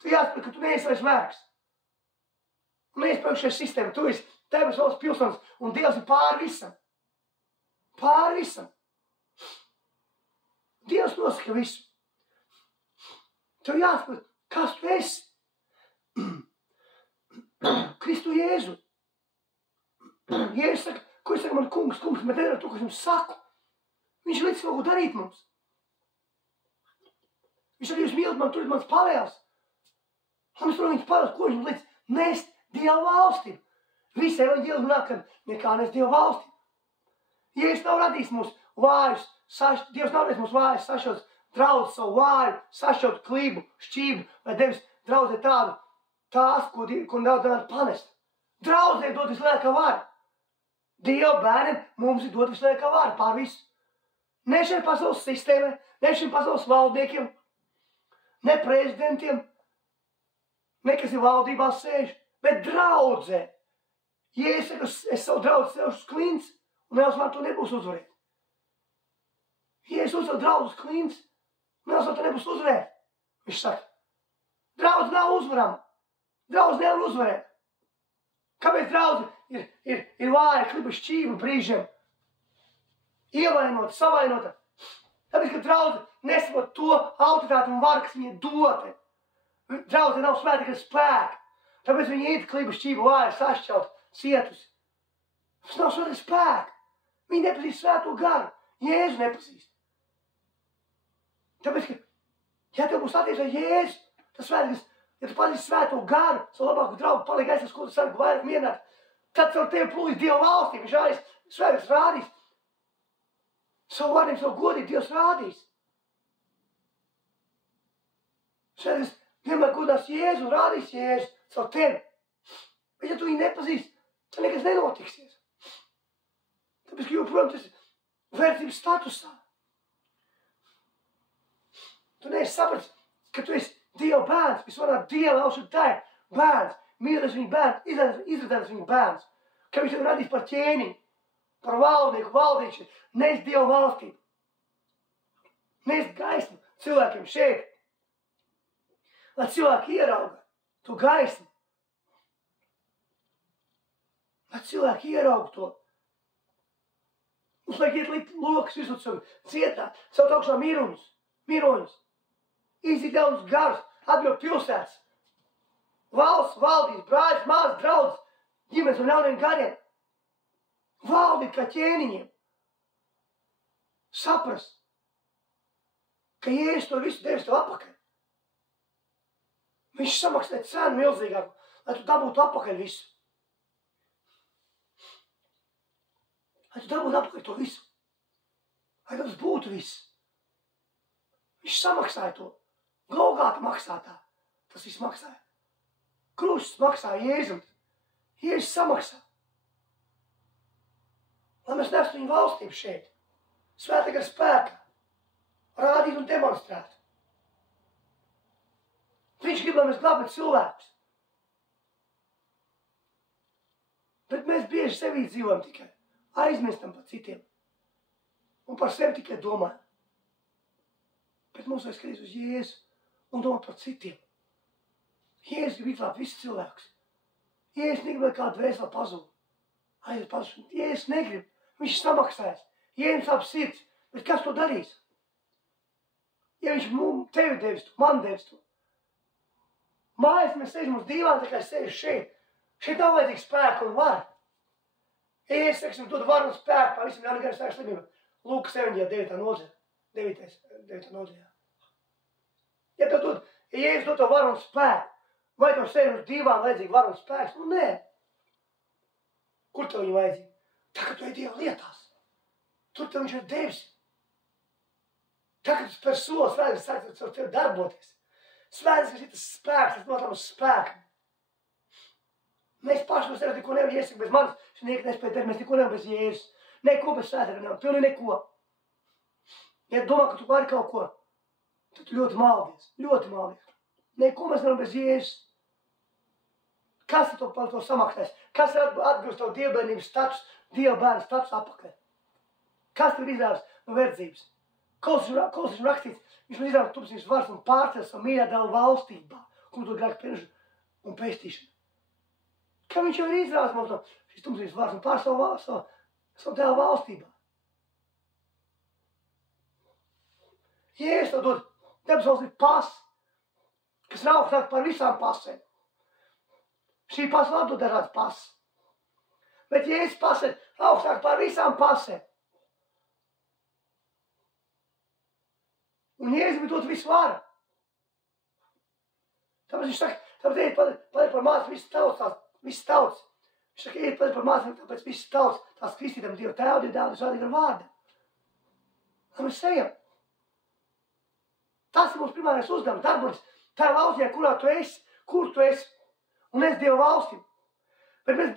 Tu jāsaprot, ka tu neesi vairs vergs. Un neizpēkšais sistēma, tu esi Tevas valsts pilsonis, un Dievs ir pāri visam. Pāri visam. Dievs nosaka visu. Tev jāsaprot, kas tu esi. Kristu Jēzu. Jēzus saka, ko es saku man kungs, bet nedara to, ko es jums saku. Viņš līdz kaut ko darīt mums. Viņš saka, jūs mīlat man, turit mans pavēles. Un mēs varam viņus pavēles, ko viņš līdz nest Dieva valstīm. Visi evaņģēli runā, ka nekā nes Dieva valstīm. Jēzus nav radījis mūs vājus, Dievs nav radījis mūs vājus, sašķelts draudz savu vāju, sašķeltu klību, šķību, vai devis draudzē tādu, tās, ko daudz nevar panest. Draudzē dot vislielākā vara. Dieva bērniem mums ir dot vislielākā vara pār visu. Ne šiem pasaules sistēmai, ne šiem pasaules valdniekiem, ne prezidentiem, ne kas ir valdībā sēž, bet draudzē. Ja es saku, es savu draudzi sev uz klints, un Dievs man to nebūs uzvarēt. Ja es uzvaru draudzi uz klints, un Dievs man to nebūs uzvarēt. Viņš saka, draudzi nav uzvarama. Draudzi nevar uzvarēt. Kāpēc draudzi ir vāja, kliba šķīva brīžiem? Ievainota, savainota. Tāpēc, ka draudzi nesaprot to autoritāti un varu, kas viņai dota. Draudzi nav svētīga spēka. Tāpēc viņi iet kliba šķīva vāja, sašķelt, cietusi. Tas nav svētīga spēka. Viņi nepazīst svēto garu. Jēzu nepazīst. Tāpēc, ka, ja tev būs attiecībā Jēzu, tas svētīgs, ja tu pazīsti svēto garu, savu labāku draugu, paliek aizsas, ko tu sargu vairāk mierināt, tad caur tevi plūs Dieva valstī. Viņš arī svētīgs rādīs. Savu vārdiem, savu godību Dievs rādīs. Svētīgs vienmēr godās Jēzu un rādīs Jēzu savu tevi. Bet ja tu viņu nepazīsti, tad nekas nenotiksies. Tāpēc, ka joprojām tas ir vērtības statusā. Tu neesi sapratis, ka tu esi Dieva bērns, visvairāk Dieva aušana tā bērns, mīlēs viņu bērns, izredzēs viņu bērns, ka viņš tev radīs par ķēniņu, par valdnieku, valdīšanu, nes Dieva valstību. Nes gaismu cilvēkiem šeit, lai cilvēki ierauga to gaismu. Lai cilvēki ierauga to. Mums vajag iet likt lokas visur savu cietā, savu augšā miroņus. Izīt jaunus garus, atbrīvot pilsētas. Valsts, valdīs, brāļus, māsas, draudzes, ģimenes un jauniem gariem. Valdīt kā ķēniņiem. Saprast, ka Jēzus to visu devis tev atpakaļ. Viņš samaksāja cenu milzīgāku, lai tu dabūtu atpakaļ visu. Lai tu dabūtu atpakaļ to visu. Lai tas būtu viss. Viņš samaksāja to. Golgāta maksātā. Tas viss maksāja. Krusts maksāja Jēzums. Jēzus samaksā. Lai mēs nestu viņu valstību šeit. Svētā gara spēkā. Rādīt un demonstrēt. Viņš grib, lai mēs glābētu cilvēkus. Bet mēs bieži sevī dzīvojam tikai. Aizmirstam par citiem. Un par sevi tikai domājam. Bet mums vajag skatīties uz Jēzu un domāt par citiem. Jēzus grib izglābt visus cilvēkus. Jēzus negrib, lai kādu dvēseli pazūd. Aiziet pazūd. Jēzus negrib. Viņš ir samaksājis. Jēzus sāp sirds. Bet kas to darīs? Ja viņš tevi devis to, man devis to. Mājās mēs sēžam uz dīvāna, tā kā es sēžu šeit. Šeit nav vajadzīgs spēku un varu. Jēzus, teiksim, dod varu un spēku pār visam ļauniem gariem spēku slimībām. Lūkas evaņģēlijā 9. nodaļā. Ja tev dod, ja Jēzus dod to varu un spēku, vai tev sēž uz dīvāna vajadzīga varu un spēks? Nu, nē. Kur tev viņa vajadzīga? Tā, ka tu ej Dieva lietās. Tur tev viņš ir devis. Tā, ka tu spēr solis, svētīgs sāks ar tevi darboties. Svētīgs ir tas spēks, tas notam uz spēku. Mēs paši no sevis neko nevaram iesakt bez manis. Šnieki nespēja darīt, mēs neko nevaram bez Jēzus. Neko bez svētā nevaram, pilnīgi neko. Ja domā, ka tu vari kaut ko, tad tu ļoti maldies, ļoti maldies. Neko mēs nevaram bez Jēzus. Kas ir par to samaksājis? Kas ir atbilst tavu dievbērnības status, dievbērnu status apakaļ? Kas tev izrāvis no verdzības? Kaut kas ir rakstīts, viņš man izrāvis tupsības vārds un pārcēl savu mīļā dēlu valstībā, kur tu grēku pienešu un pestīšanu. Kā viņš jau ir izrāvis mums no šīs tupsības vārds un pārcēl savu dēlu valstībā? Jēzus tev dod debes valstības pasi, kas ir augstāk par visām pasēm. Šī pasa var dot dažādas pasas. Bet Jēzus pasa ir augstāk par visām pasēm. Un Jēzus bija dot visu varu. Tāpēc viņš saka, tāpēc ejiet paliek par mācu visas tautas. Viņš saka, ejiet paliek par mācu, tāpēc visas tautas tās kristītam Dievu Tēvu, Dievu Dēlu, Svētī gar vārdu. Lai mēs ejam. Tas ir mūsu primārais uzdevums, darboties tajā valstī, kurā tu esi, kur tu esi. Un es Dievu valstīm. Bet mēs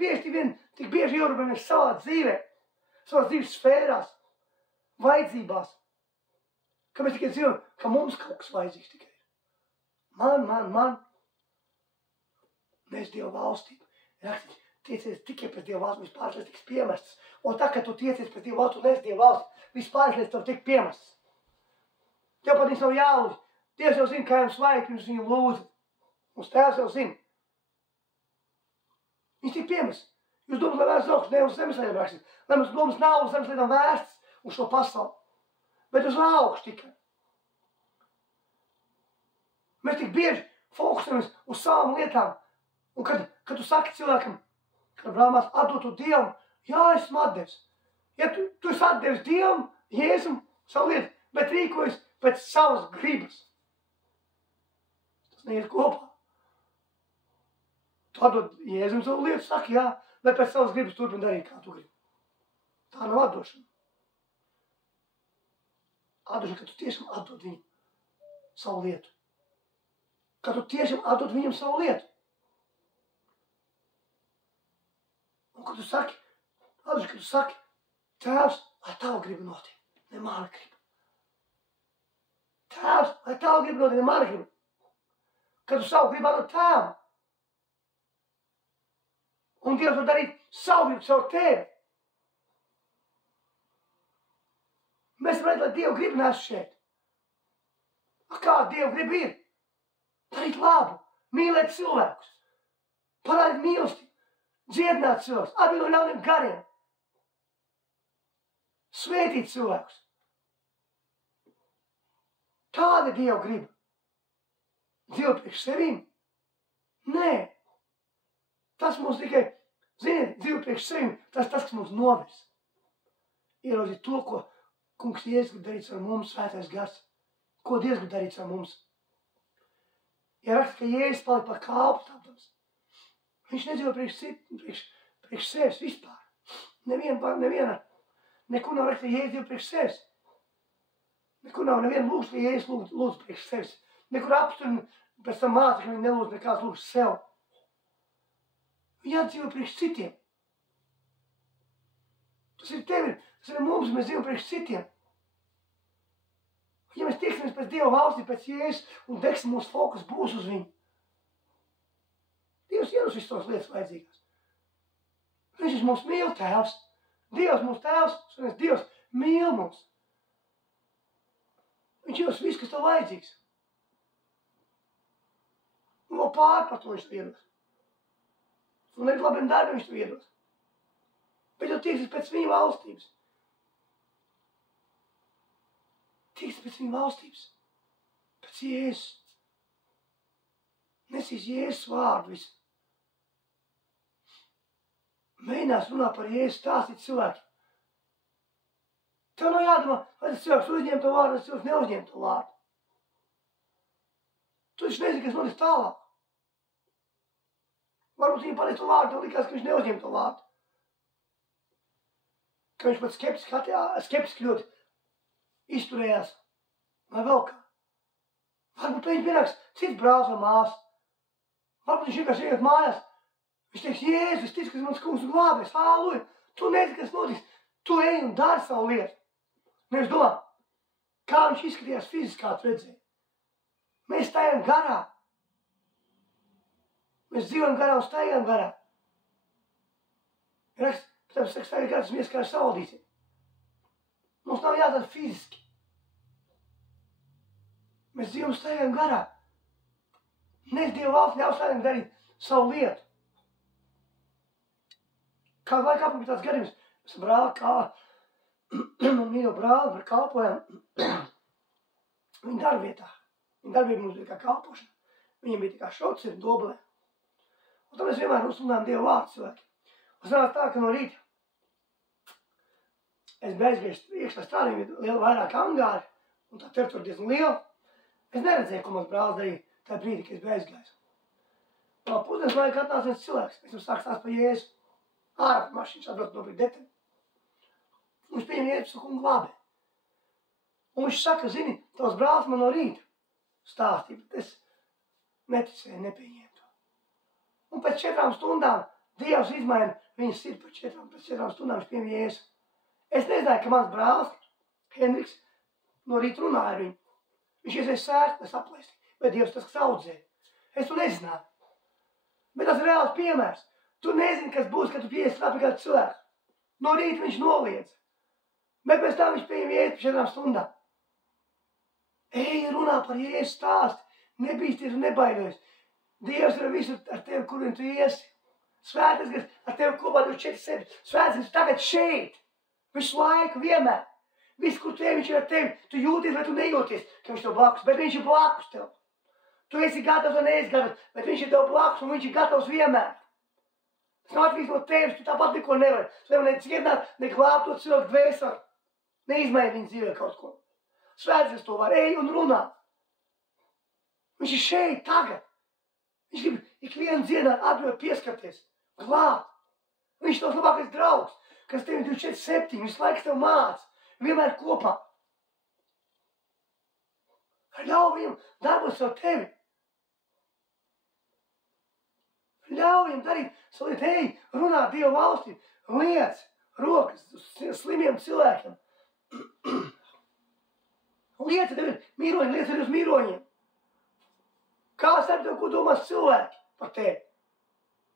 tik bieži ierobežamies savā dzīvē, savās dzīves sfērās, vajadzībās, ka mēs tikai dzīvojam, ka mums kaut kas vajadzīgs tikai ir. Man. Mēs Dievu valstīm. Rakstīts, tiecies tikai pēc Dievu valstīm, vispār tiks piemestas. Un tā, ka tu tiecies pēc Dievu valstīm un es Dievu valstīm, vispār tev tik piemestas. Tev pat viņš nav jālūdz. Dievs jau zina, kā jums vajag, pirms viņu lūdzu. Mums Tēvs jau zina. Viņš tik piemest. Jūs domājat, lai vērsts augsts, ne uz zemes lietām rakstīt. Lai mums domas nav uz zemes lietām vērstas uz šo pasauli. Bet uz augstu tikai. Mēs tik bieži fokusējamies uz savām lietām. Un kad tu saki cilvēkam, kad brāmās atdotu Dievam, jā, esmu atdevis. Ja tu esi atdevis Dievam, Jēzum, savu lietu, bet rīkojas pēc savas gribas. Tas neiet kopā. Tu atdod Jēzum savu lietu, saki jā, vai pēc savas gribas turpin darīt, kā tu gribi. Tā nav atdošana. Atdošana, ka tu tiešām atdod viņu savu lietu. Ka tu tiešām atdod viņam savu lietu. Un kad tu saki, atdošana, ka tu saki, Tēvs, lai tavu gribu notiek, ne mana griba. Tēvs, lai tavu gribu notiek, ne mana griba. Kad tu savu gribu atdod Tēvam. Un Dievs var darīt savu gribu, savu tevi. Mēs varam, lai Dievu gribu nes šeit. Kāda Dievu griba ir? Darīt labu, mīlēt cilvēkus, parādīt mīlestību, dziedināt cilvēkus, atbildēt no ļauniem gariem, svētīt cilvēkus. Tāda ir Dieva griba. Dievu priekš sevīm? Nē. Tas mums tikai, ziniet, dzīvi priekš sevim, tas, kas mums novirs. Ieraudzīt to, ko Kungs Jēzus grib darīt ar mums, Svētais Gars. Ko Dievs grib darīt ar mums. Ja raksta, ka Jēzus palika par kalpu tāpēc, viņš nedzīvo priekš sevis vispār. Neviena, nekur nav raksta, ka Jēzus dzīvo priekš sevis. Nekur nav neviena lūgst, ka Jēzus lūdz priekš sevis. Nekur apsturi pēc tam māca, ka viņi nelūdz nekāds lūgst sev. Viņi atdzīvo priekš citiem. Tas ir tevi, tas ir mums, mēs dzīvo priekš citiem. Ja mēs tieksimies pēc Dieva valstī, pēc Jēzus un degsim, mūsu fokus būs uz viņu. Dievs ieros visu tos lietas vajadzīgās. Viņš mums mīl Tēvs. Dievs mūsu Tēvs, un Dievs mīl mums. Viņš ieros visu, kas tev vajadzīgs. Un vēl pār par to viņš tev ieros. Un arī labiem darbiem viņš tev iedos. Bet jau tieksies pēc viņa valstības. Tieksies pēc viņa valstības. Pēc Jēzus. Nesīs Jēzus vārdu visu. Mēģinās runāt par Jēzus, stāstīt cilvēki. Tev nav jādomā, vai tas cilvēks uzņem to vārdu, vai tas cilvēks neuzņem to vārdu. Tu taču nezini, kas notiks tālāk. Varbūt viņam pateica to vārdu, tev likās, ka viņš neuzņem to vārdu. Ka viņš pat skeptiski ļoti izturējās. Vai vēl kā. Varbūt viņš pienāks cits brālis vai māsa. Varbūt viņš vienkārši iet mājās. Viņš teiks, Jēzus, es ticu, ka mans kungs un glābēs, halleluja. Tu nezini, kas notiks. Tu ej un dari savu lietu. Nevis domā, kā viņš izskatījās fiziskā, tu redzēji. Mēs staigājam garā. Mēs dzīvojam garā un staigājam garā. Raksts, tāpēc saka, staigājam garā, tas mēs kā savaldīsim. Mums nav jādara fiziski. Mēs dzīvojam un staigājam garā. Nes Dievu valsts ļaus kādiem darīt savu lietu. Kādu laiku apam bija tāds gadījums, mēs brāli kā, man mīļo brāli, par kalpojam, viņa darbvietā. Viņa darbība mums bija kā kalpošana. Viņam bija kā šots ir doblē. Un tad mēs vienmēr uzrunājam Dievu vārdu cilvēki. Un sanāca tā, ka no rīta es beizgriežu iekšā strādīju, liela vairāk angāri, un tā teritorija diezgan liela. Es neredzēju, ko mans brālis darīja tajā brīdī, kad es biju aizgājis. No pusdienas laika atnāca viens cilvēks, mēs jau sāk stāst par Jēzu. Ārā par mašīnas atbrauc nopirkt deteni. Un viņš pieņem Jēzus un glābē. Un viņš saka, zini, tavs brālis man no rīta stāstīja, bet es neticēju, nepieņēmu to. Un pēc 4 stundām Dievs izmaina viņas sirdi pēc 4 stundām viņš pieņem Jēzu. Es nezināju, ka mans brālis, Henriks, no rīta runāja ar viņu. Viņš iesēja sēknes aplēsti, bet Dievs tas, kas audzēja. Es to nezināju. Bet tas ir reāls piemērs. Tu nezini, kas būs, kad tu pieies pie kādu cilvēku. No rīta viņš noliedz. Bet pēc tam viņš pieņem Jēzu pēc 4 stundām. Ej, runā par Jēzu stāsti. Nebīsties un nebaidies. Dievs ir visur ar tevi, kur vien tu iesi. Svētais, kas ar tevi kopā 24/7. Svētais, kas tagad šeit. Visu laiku, vienmēr. Viss, kur tu ej, viņš ir ar tevi. Tu jūties vai tu nejūties, ka viņš tev blakus. Bet viņš ir blakus tev. Tu esi gatavs vai neesi gatavs. Bet viņš ir tev blakus un viņš ir gatavs vienmēr. Tas nav atkarīgs no tevis. Tu tāpat neko nevari. Tu nevari nedziedināt, neglābt to cilvēku dvēseli. Neizmaini viņu dzīvē kaut ko. Svētais to var. Ej un runā. Viņš ir šeit, tagad. Viņš grib ikvienu dienā atdot pieskarties. Glābt. Viņš ir tavs labākais draugs, kas tevi 24/7, visu laiku tev māc. Vienmēr kopā. Ļauj viņam darbos ar tevi. Ļauj viņam darīt savu lietu. Ej, runāt Dievu valstī. Liec rokas slimiem cilvēkiem. Liec tevi mīroņi, liec arī uz mīroņiem. Kā starp tev, ko domās cilvēki par tevi?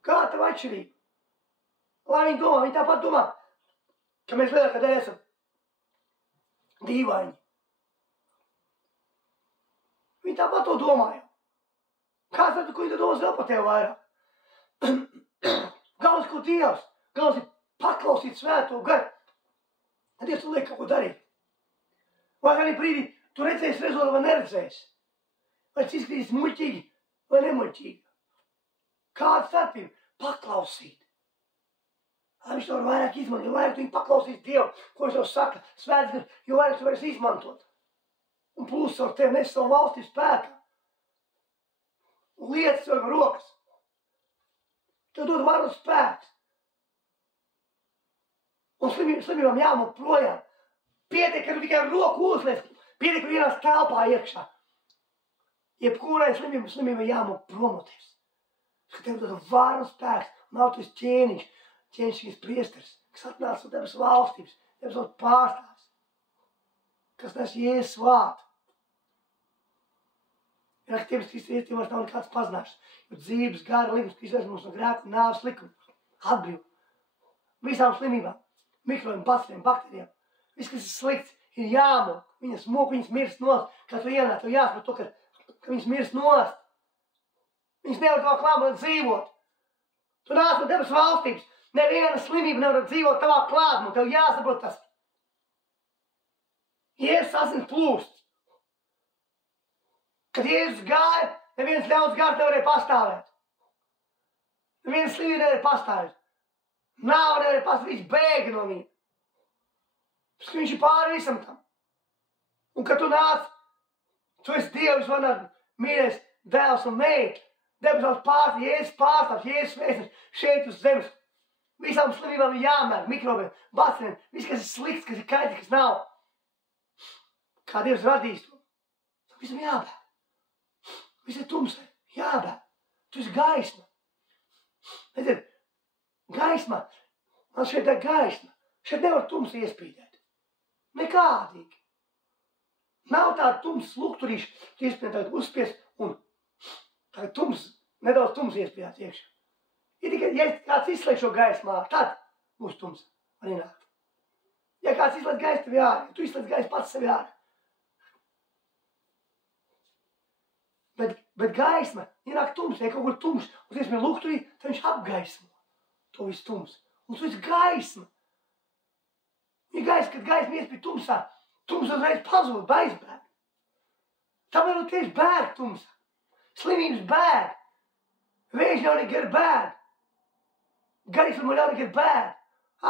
Kā tev atšķirība? Lai viņi domā, viņi tāpat domā, ka mēs lielākā daļa esam dīvaini. Viņi tāpat to domāja. Kā starp, ko viņi domās vēl par tevi vairāk? Galvas, ko Dievs, galvas ir paklausīt svēto garu. Tad Dievs tu liek kaut ko darīt. Vai arī brīdī tu redzēsi rezultātu vai neredzēsi. Vai tas izskatīs muļķīgi vai nemuļķīgi. Kāda starpība? Paklausīt. Lai viņš to var vairāk izmantot, jo vairāk tu viņu paklausīs Dievu, ko viņš tev saka, svēts, jo vairāk tu varēsi izmantot. Un plus ar tevi nes savu valstī spēkā. Un lietas tev ar rokas. Tev dod varu spēks. Un slimībām jāmūt projām. Pietiek, ka tu tikai roku uzliec. Pietiek, ka vienās telpā iekšā. Jebkurai slimībai jāmūt prom no tevis. Ka tev dod varu spēks. Nav tu esi ķēniņš. Ķēnišķīgs priesteris, kas atnāca no tevis valstības. Tevis vēl pārstāvs. Kas nes Jēzus vārdu. Ja ka tevis Kristīsiem vairs nav nekāds pazināšanas. Jo dzīves, gara likums, kas izvērš mums no grēku un nāves likuma. Atbrīv. Visām slimībām, mikrobiem, baciliem, baktērijām. Viss, kas ir slikts, ir jāmok. Viņas mok, viņas mirst nost. Kad tu ienāk, tev jāsaprot to, ka viņas mirst nost. Viņas nevar tavā klātbūtnē dzīvot. Tu nāc no debes valstības. Neviena slimība nevar dzīvot tavā klātbūtnē. Tev jāsaprot tas. Jēzus asins plūst. Kad Jēzus gāja, neviens ļauns gars nevarēja pastāvēt. Neviens slimība nevarēja pastāvēt. Nav nevarēja pastāvēt, viņš bēga no viņa. Viņš ir pāri visam tam. Un kad tu nāc, tu esi Dievs, manā mīļais dēls un meita. Debesās pārstāvs, Jēzus pārstāvs, Jēzus vēstnes šeit uz zemes. Visām slimībām ir jāmēr, mikrobiem, baciliem, viss, kas ir slikts, kas ir kaitīgs, kas nav. Kā Dievs radīs to. Visam jābēr. Viss ir tumsai, jābēr. Tu esi gaisma. Redziet, gaisma, man šeit ir gaisma. Šeit nevar tumsu iespīdēt. Nekādīgi. Nav tāda tumsas lukturīša, tu iespējami tagad uzspies un tagad nedaudz tums iespējās iekšā. Ja tikai, ja kāds izslēg šo gaismu, tad būs tums. Var ienākt. Ja kāds izslēdz gaisu tevi ārā, ja tu izslēdz gaisu pats sevi ārā. Bet gaisma, ienāk tums, ja kaut kur tums, un tu iespējami lukturī, tad viņš apgaismo to visu tums. Un tu esi gaisma. Ja kad gaisma iespēja tumsā, tums uzreiz pazūd, aizbēg. Tāpēc tu esi bēg tumsā. Slimības bēg. Vēži jau negar bēg. Garīguma jau negar bēg.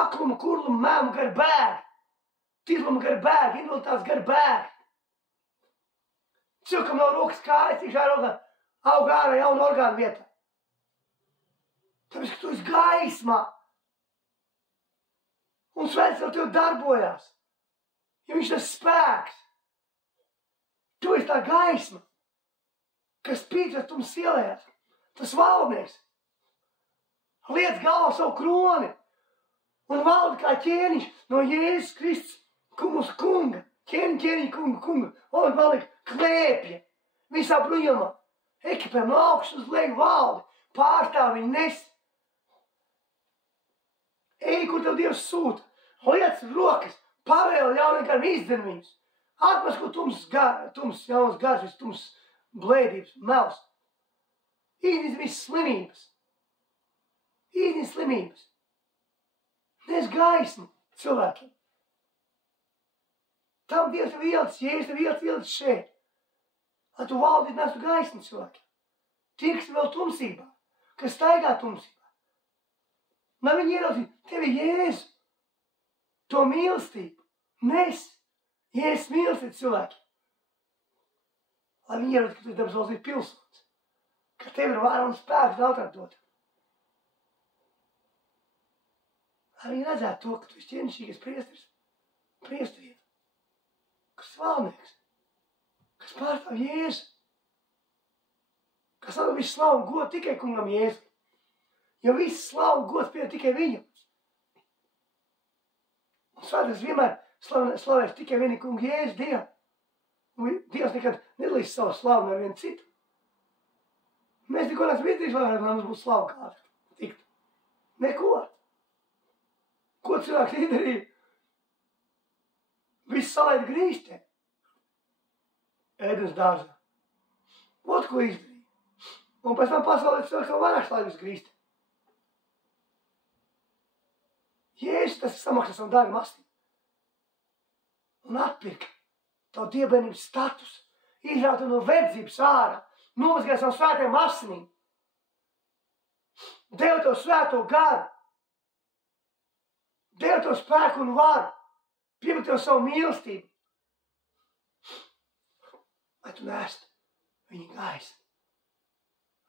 Akluma, kurluma, mēma gar bēg. Tīzluma gar bēg. Invaliditātes gar bēg. Cilvēkam nav rokas kājas, tikšā rokā aug ārā jauna orgāna vietā. Tāpēc, ka tu esi gaismā. Un svēts jau tev darbojās. Jo viņš tas spēks. Tu esi tā gaisma, kas spīdz tums ielējās. Tas valdnieks liec galvā savu kroni un valda kā ķēniņš no Jēzus Kristus mūsu kunga. Ķēniņa kunga. Un paliek klēpja visā bruņumā. Ekipēm no augšas uz leju valdi. Pārstāv viņu nes. Ej, kur tev Dievs sūta. Liec rokas. Pavēli ļaunīgām izdzen viņus. Atmasko tums jaunas gars, viss tums blēdības, mels. Iznīc visas slimības. Nes gaismu cilvēkiem. Tam Dievs tev ielicis, Jēzus tev ielicis šeit. Lai tu valdīt nestu gaismu cilvēkiem. Tie, kas vēl tumsībā, kas staigā tumsībā. Lai viņi ieraudzīt tevi Jēzu. To mīlestību. Nes. Jēzus mīlestību cilvēki. Lai viņi ieraudzīt, ka tu esi dabas valstības pilsonis. Ka tev ir vara un spēks daudz dot. Lai viņi redzētu to, ka tu esi ķēnišķīgais priesteris. Priesterība. Kas valdnieks. Kas pārstāv Jēzu. Kas atdod visu slavu un godu tikai kungam Jēzu. Jo visu slavu un gods pieder tikai viņam. Un svētais vienmēr slavēs tikai vienu kungu Jēzu Dievu. Un Dievs nekad nedalīs savu slavu ar vienu citu. Mēs neko neesam izdarījuši, lai mums būtu slavu kāda. Tikt. Neko. Ko cilvēks izdarīja? Viss salaida grīstē. Ēdens dārzā. Ot, ko izdarīja. Un pēc tam pasaulē cilvēks vēl vairāk salaida uz grīstē. Jēzus tas samaksā savu dārgu mastību. Un atpirka tavu dievbērnības status. Izrauta no verdzības ārā. Nomazgāja savu svētajām asinīm. Deva tev svēto garu. Deva tev spēku un varu. Piemēr tev savu mīlestību. Lai tu nestu viņa gaismu.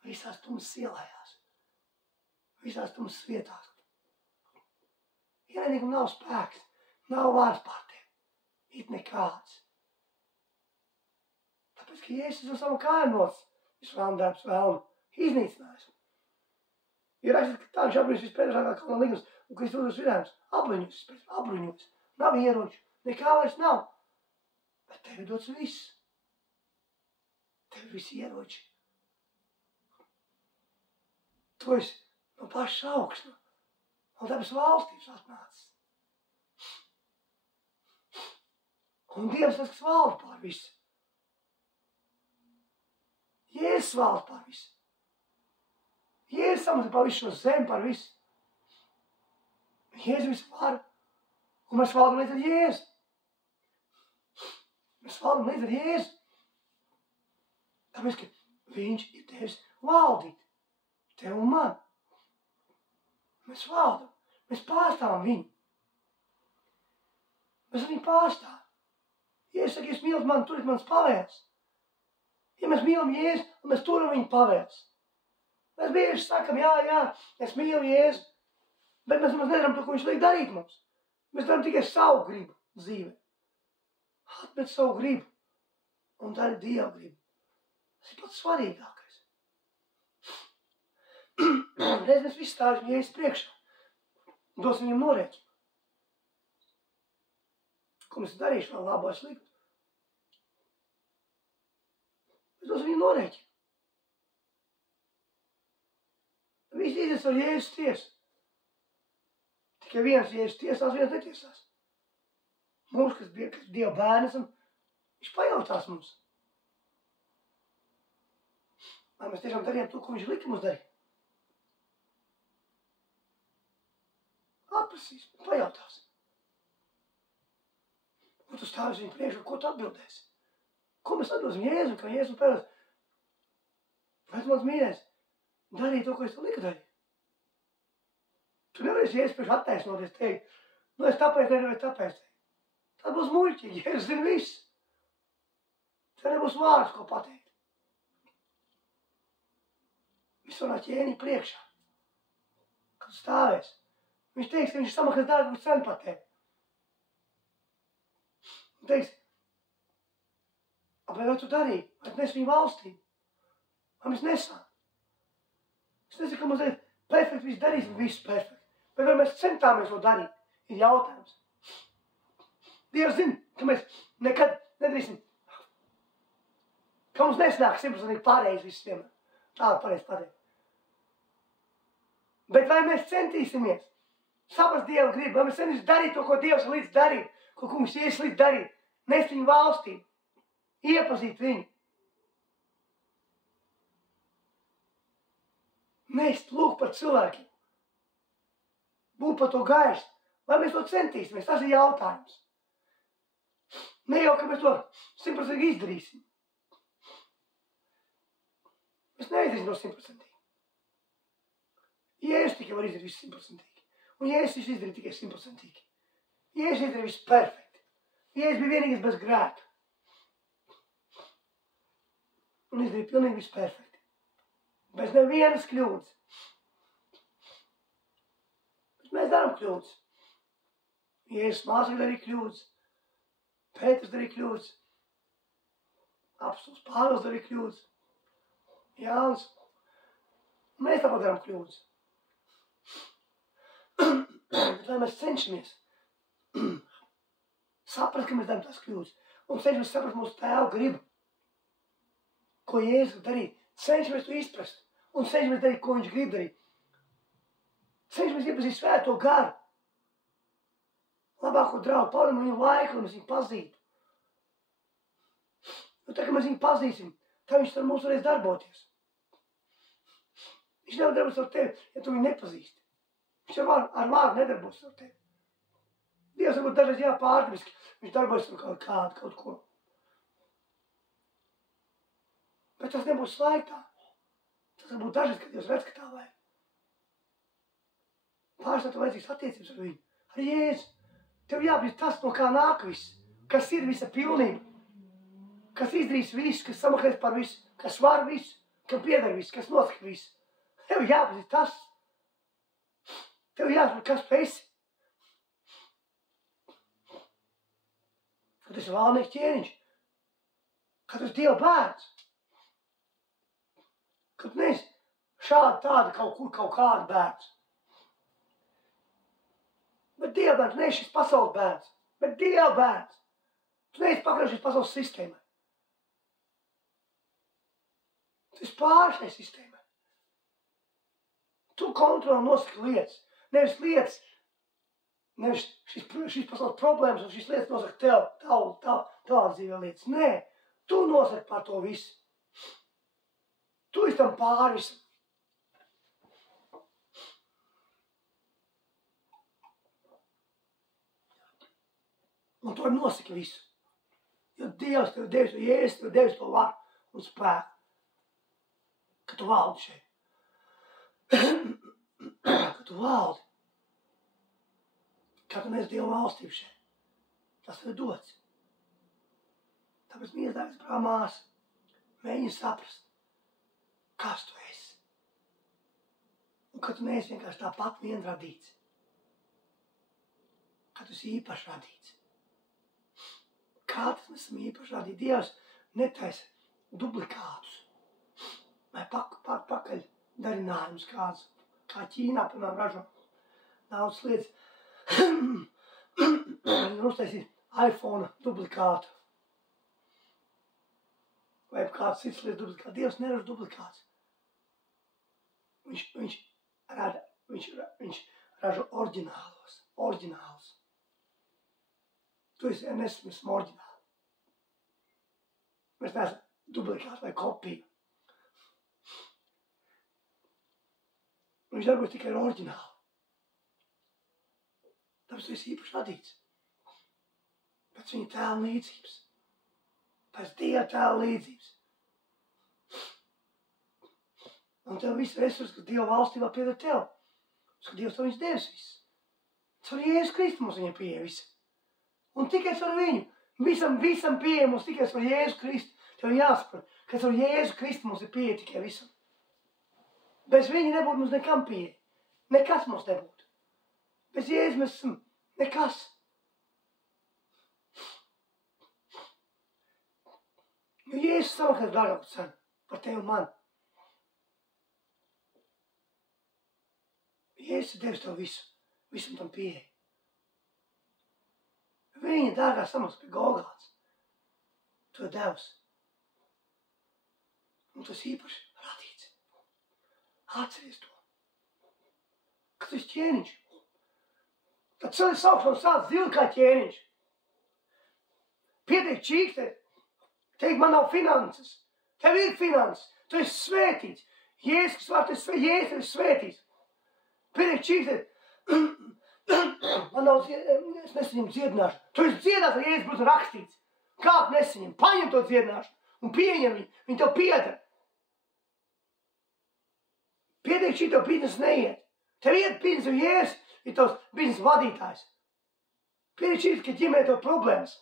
Visās tumsas ielējās. Visās tumsas vietās. Ienaidniekam nav spēks, nav vārds pār tevi. It nekāds. Tāpēc, ka Jēzus no savu kāju nocis, visu vēlnu darbs vēlnu, iznīcinājis. Ir rakstīts, ka tā viņš apbruņus vispēdēšākā kalna līgums, un ka viņš tur uz vidējums apbruņus. Nav ieroču, nekā vairs nav. Bet tev ir dots viss. Tev ir visi ieroči. Tu esi no paša augstuma. Un dabas valstības atnācis. Un Dievs tas, kas valda pār visu. Jēzus valda pār visu. Jēzus samazina pār visu šo zemi, pār visu. Jēzus visu vara. Un mēs valdam līdz ar Jēzu. Mēs valdam līdz ar Jēzu. Tāpēc, ka viņš ir tevis valdīt. Tev un man. Mēs valdam. Mēs pārstāvam viņu. Mēs viņu pārstāvam. Jēzus saka, jūs mīlat mani, turit manas pavēles. Ja mēs mīlam Jēzu, un mēs turam viņu pavēles. Mēs bieži sakam, jā, es mīlu Jēzu, bet mēs nedaram to, ko viņš liek darīt mums. Mēs daram tikai savu gribu dzīvē. Atmet savu gribu un dari Dievu gribu. Tas ir pats svarīgākais. reiz mēs visi stāžam Jēzus priekšā. Dosim viņam norēķinu. Ko mēs darīšu vēl labā sliktu? Mēs dosim viņam norēķinu. Visi izies ar Jēzus tiesu. Tikai viens Jēzus tiesās, viens netiesās. Mums, kas Dieva bērni esam, viņš pajautās mums. Vai mēs tiešām darījām to, ko viņš lika mums darīt? Atprasīs, pajautās. Un tu stāvis viņu priekšā, ko tu atbildēsi? Ko mēs atbildēsim Jēzu, kā Jēzu pēdās? Vai tu mans mīļais, darīja to, ko es tev liku darīt? Tu nevarēsi Jēzus priekš attaisnoties, teikt, nu es tāpēc nevarēju tāpēc teikt. Tā būs muļķīgi, Jēzus zina viss. Tā nebūs vārds, ko pateikt. Viss var ķēniņu priekšā. Kad stāvēs. Viņš teiks, ka viņš samaksās dārgu cenu par tevi. Viņš teiks, vai tu darīji? Vai tu nes viņu valstī? Vai mēs nesām? Es nezinu, ka mums ir perfekti viss darīsim, visu perfekti. Vai vēl mēs centāmies to darīt? Ir jautājums. Dievs zina, ka mēs nekad nedarīsim, ka mums nesnāk 100% pareizi viss vienmēr. Tāda pareizi pateikt. Bet vai mēs centīsimies saprast Dieva gribu, vai mēs centīsimies darīt to, ko Dievs līdz darīt, ko kungs Jēzus līdz darīt, nest viņu valstī, iepazīt viņu. Nest, lūk par cilvēkiem. Būt par to gaistu. Vai mēs to centīsimies? Tas ir jautājums. Ne jau, ka mēs to 100% izdarīsim. Mēs neizdarīsim to 100%. Jēzus tikai var izdarīt visu 100%. Un Jēzus izdarīja tikai 100%. Jēzus izdarīja visu perfekti. Jēzus bija vienīgais bez grēka. Un izdarīja pilnīgi visu perfekti. Bez nevienas kļūdas. Bet mēs darām kļūdas. Jēzus mācekļi darīja kļūdas. Pēters darīja kļūdas. Apostols Pāvils darīja kļūdas. Jānis. Mēs tāpat darām kļūdas. Bet vai mēs cenšamies saprast, ka mēs darām tās kļūdas, un cenšamies saprast mūsu tēva gribu, ko Jēzus grib darīt, cenšamies to izprast, un cenšamies darīt, ko viņš grib darīt. Cenšamies iepazīt Svēto garu, labāko draugu, pavadam viņu laiku, lai mēs viņu pazītu. Un tā, ka mēs viņu pazīsim, tā viņš ar mums varēs darboties. Viņš nevar darboties ar tevi, ja tu viņu nepazīsti. Viņš ar vārdu nedarbos ar tevi. Dievs varbūt dažreiz pārdabiski, viņš darbojas ar kaut ko. Bet tas nebūs slēgtā. Tas varbūt dažreiz, kad Dievs redz, ka tā vajag. Pārstāv tev vajadzīgs attiecības ar viņu. Ar Jēzu. Tev jābūt tas, no kā nāk viss. Kas ir visa pilnība. Kas izdarīs visu, kas samaksās par visu, kas var visu, kam pieder visu, kas nosaka visu. Tev jābūt tas. Tev jāsaprot, kas tu esi. Kad tu esi valnieks ķēniņš. Kad tu esi Dieva bērns. Kad tu neesi šādi tādi kaut kādi bērns. Bet Dieva bērns, neesi šis pasaules bērns. Bet Dieva bērns. Tu neesi pakļauts šīs pasaules sistēmai. Tu esi pāri šai sistēmai. Tu kontroli un nosaki lietas. Nevis lietas, nevis šīs pasaules problēmas un šīs lietas nosaka tev, tavā dzīvē lietas. Nē, tu nosaki par to visu. Tu esi tam pāri visam. Un tu nosaki visu. Jo Dievs tev devis, jo Jēzus tev devis to varu un spēku. Ka tu valdi šeit. Ka tu valdi. Ka tu nes Dieva valstību šeit. Tas tev ir dots. Tāpēc mīļais brāl māsa, mēģini saprast, kas tu esi. Un ka tu neesi vienkārši tāpat vien radīts. Ka tu esi īpaši radīts. Kā tas mēs esam īpaši radīti? Dievs netaisa duplikātus vai pakaļ darinājumus kādus, kā Ķīnā, piemēram, ražo daudz lietas. Uztaisīt iPhone duplikātu. Vai kāds cits lietas duplikātu. Dievs neražo duplikāts. Viņš ražo oriģinālus. Tu esi, mēs esam oriģināli. Mēs neesam duplikāti vai kopija. Viņš darbojas tikai ar oriģinālu. Tāpēc tu esi īpaši radīts. Pēc viņa tēla līdzības. Pēc Dieva tēla līdzības. Un tev viss resursi, kas Dieva valstībā pieder tev. Ka Dievs to viņš devis viss. Caur Jēzus Kristu mums viņam pieeja visi. Un tikai caur viņu. Visam pieeja mums tikai caur Jēzus Kristu. Tev jāsaprot, ka caur Jēzus Kristu mums ir pieeja tikai visam. Bez viņa nebūtu mums nekam pieeja. Nekas mums nebūtu. Bez Jēzus mēs esam nekas. Jo Jēzus samaksās dārgāku cenu par tevi un mani. Jēzus ir devis tev visu. Visam tam pieeja. Viņa dārgā samaksas pie Golgātas. To devs. Un tas īpaši radīts. Atceries to. Ka tu esi ķēniņš. Tad ceļas augšā un sāc zili kā ķēniņš. Pietiek čīkstēt. Teikt, man nav finanses. Tev ir finanses. Tu esi svētīts. Jēzus vārds ir svētīts. Pietiek čīkstēt. Man nav es nesaņemu dziedināšanu. Tu esi dziedināts, ar Jēzus būtu rakstīts. Kā tu nesaņem? Paņem to dziedināšanu un pieņem viņu. Viņi tev pieder. Pietiek šī tev biznesa neiet. Tev iet biznesa, un Jēzus ir tavs biznesa vadītājs. Pietiek šī, ka ģimene tev problēmas.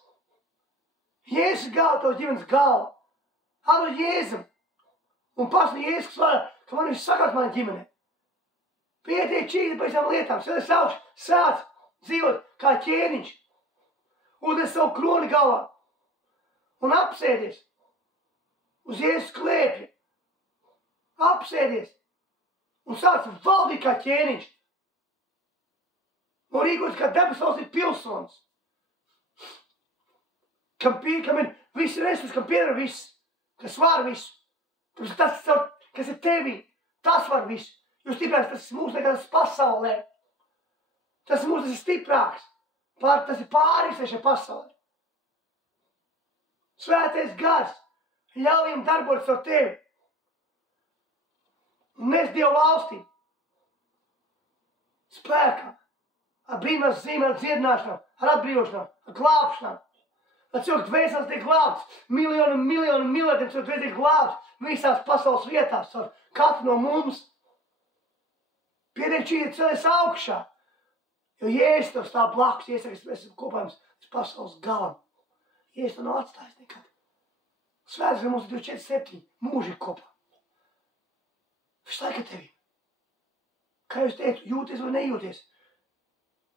Jēzus galva tev ģimenes galva. Atdod Jēzum. Un pats no Jēzus, kas var, ka man viņš sakās mana ģimene. Pietiek čīti par visām lietām. Sāc dzīvot kā ķēniņš. Uzliec savu kroni galvā. Un apsēdies. Uz Jēzus klēpja. Apsēdies. Un sāc valdīt kā ķēniņš. Un rīkoties kā debesu valsts pilsonis. Kam ir visi resursi, kam pieder viss. Kas var visu. Tas, kas ir tevī, tas var visu. Jo stiprāks tas ir mūsu nekā tas pasaulē. Tas mūsu, tas ir stiprāks. Tas ir pāris šajā pasaulē. Svētais gars ļauj viņam darboties ar tevi. Un nes Dievu valstī. Spēkā. Ar brīnumās zīmēm, ar dziedināšanām, ar atbrīvošanām, ar glābšanām. Lai cilvēks dvēseles tiek glābts. Miljardiem cilvēku dvēseles tiek glābts. Visās pasaules vietās. Ar katru no mums. Pietiek šī ir ceļas augšā. Jo Jēzus tev stāv blakus. Jēzus mēs esam kopā jums pasaules galam. Jēzus tev nav atstājis nekad. Svētais, ka mums ir 24/7 mūži kopā. Visu laiku tevi. Kā jūs teicu, jūties vai nejūties?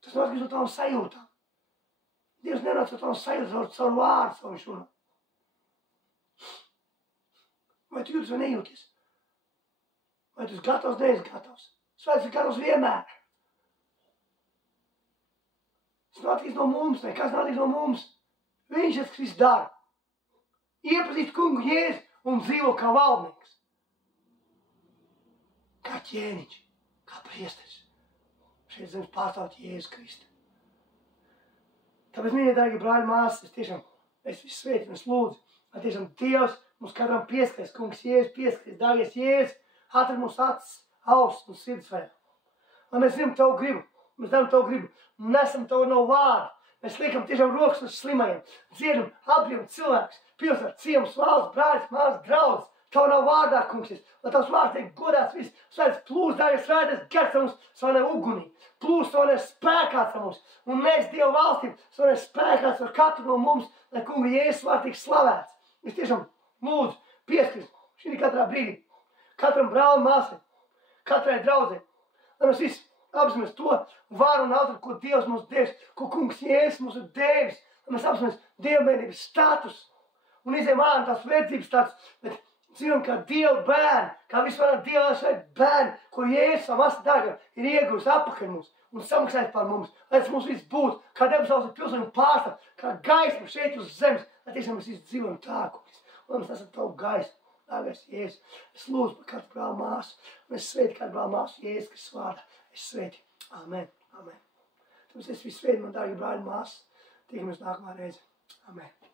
Tas nav atkarīgs no tavām sajūtām. Dievs nenāc ar tavām sajūtām, caur vārdu savu viņš runā. Vai tu jūties vai nejūties? Vai tu esi gatavs, neesi gatavs? Svētais ir gatavs vienmēr. Tas nav atkarīgs no mums, nekas nav atkarīgs no mums. Viņš ir, kas viss dara. Iepazīst kungu Jēzu un dzīvo kā valdnieks. Kā ķēniņš, kā priesteris. Šeit zemes pārstāvot Jēzus Kristu. Tāpēc, mīļie, dārgie brāļi, māsas, es visu sveicinu, es lūdzu, lai tiešām Dievs mums katram pieskaries, kungs Jēzus pieskaries, dārgies Jēzus, atrod mūsu acis, ausis un sirds vēl. Lai mēs zinām tavu gribu, mēs darām tavu gribu, nesam tavu no vārdu, mēs liekam tiešām rokas uz slimajiem, dziedam, apbrīvam cilvēkus, pilsētu, ciemus, valsts, brāļus, māsas, draudzes. Tavu nav vārdā, kungs, lai tavs vārds tiek godāts viss. Svētais plūs, dārgies, svētais gars mums svanē ugunī. Plūs svanē spēkāts ar mums. Un mēs Dievu valstību svanē spēkāts ar katru no mums, lai kunga Jēzus vārds tiek slavēts. Es tiešām lūdzu, pieskrist šī katrā brīdī. Katram brālim, māsai, katrai draudzei. Lai mēs visi apzināmies to varu un ātrumu, ko Dievs mums devis, ko kungs Jēzus mums ir devis. Lai mēs apzināmies dievbijības status un izējām ārā tās vērtības status, bet dzīvojam kā Dieva bērni, kā visvairāk Dieva šeit bērni, ko Jēzus savam asins dārgam ir ieguvis apakaļ mums un samaksājis par mums. Lai tas mums viss būtu, kā debes valsts pilsoņu pārstāv, kā gaisma šeit uz zemes, lai tiešām mēs visi dzīvojam tā, kungs. Un mēs esam tavu gaismu, dārgais Jēzus. Es lūdzu par katru brāli māsu, un es sveitu katru brāli māsu Jēzus Kristus vārdā. Es sveitu. Amen. Amen. Tāpēc es visu sveitu, man dārgi brāļi māsas. Tiekamies nākamā reize. Amen.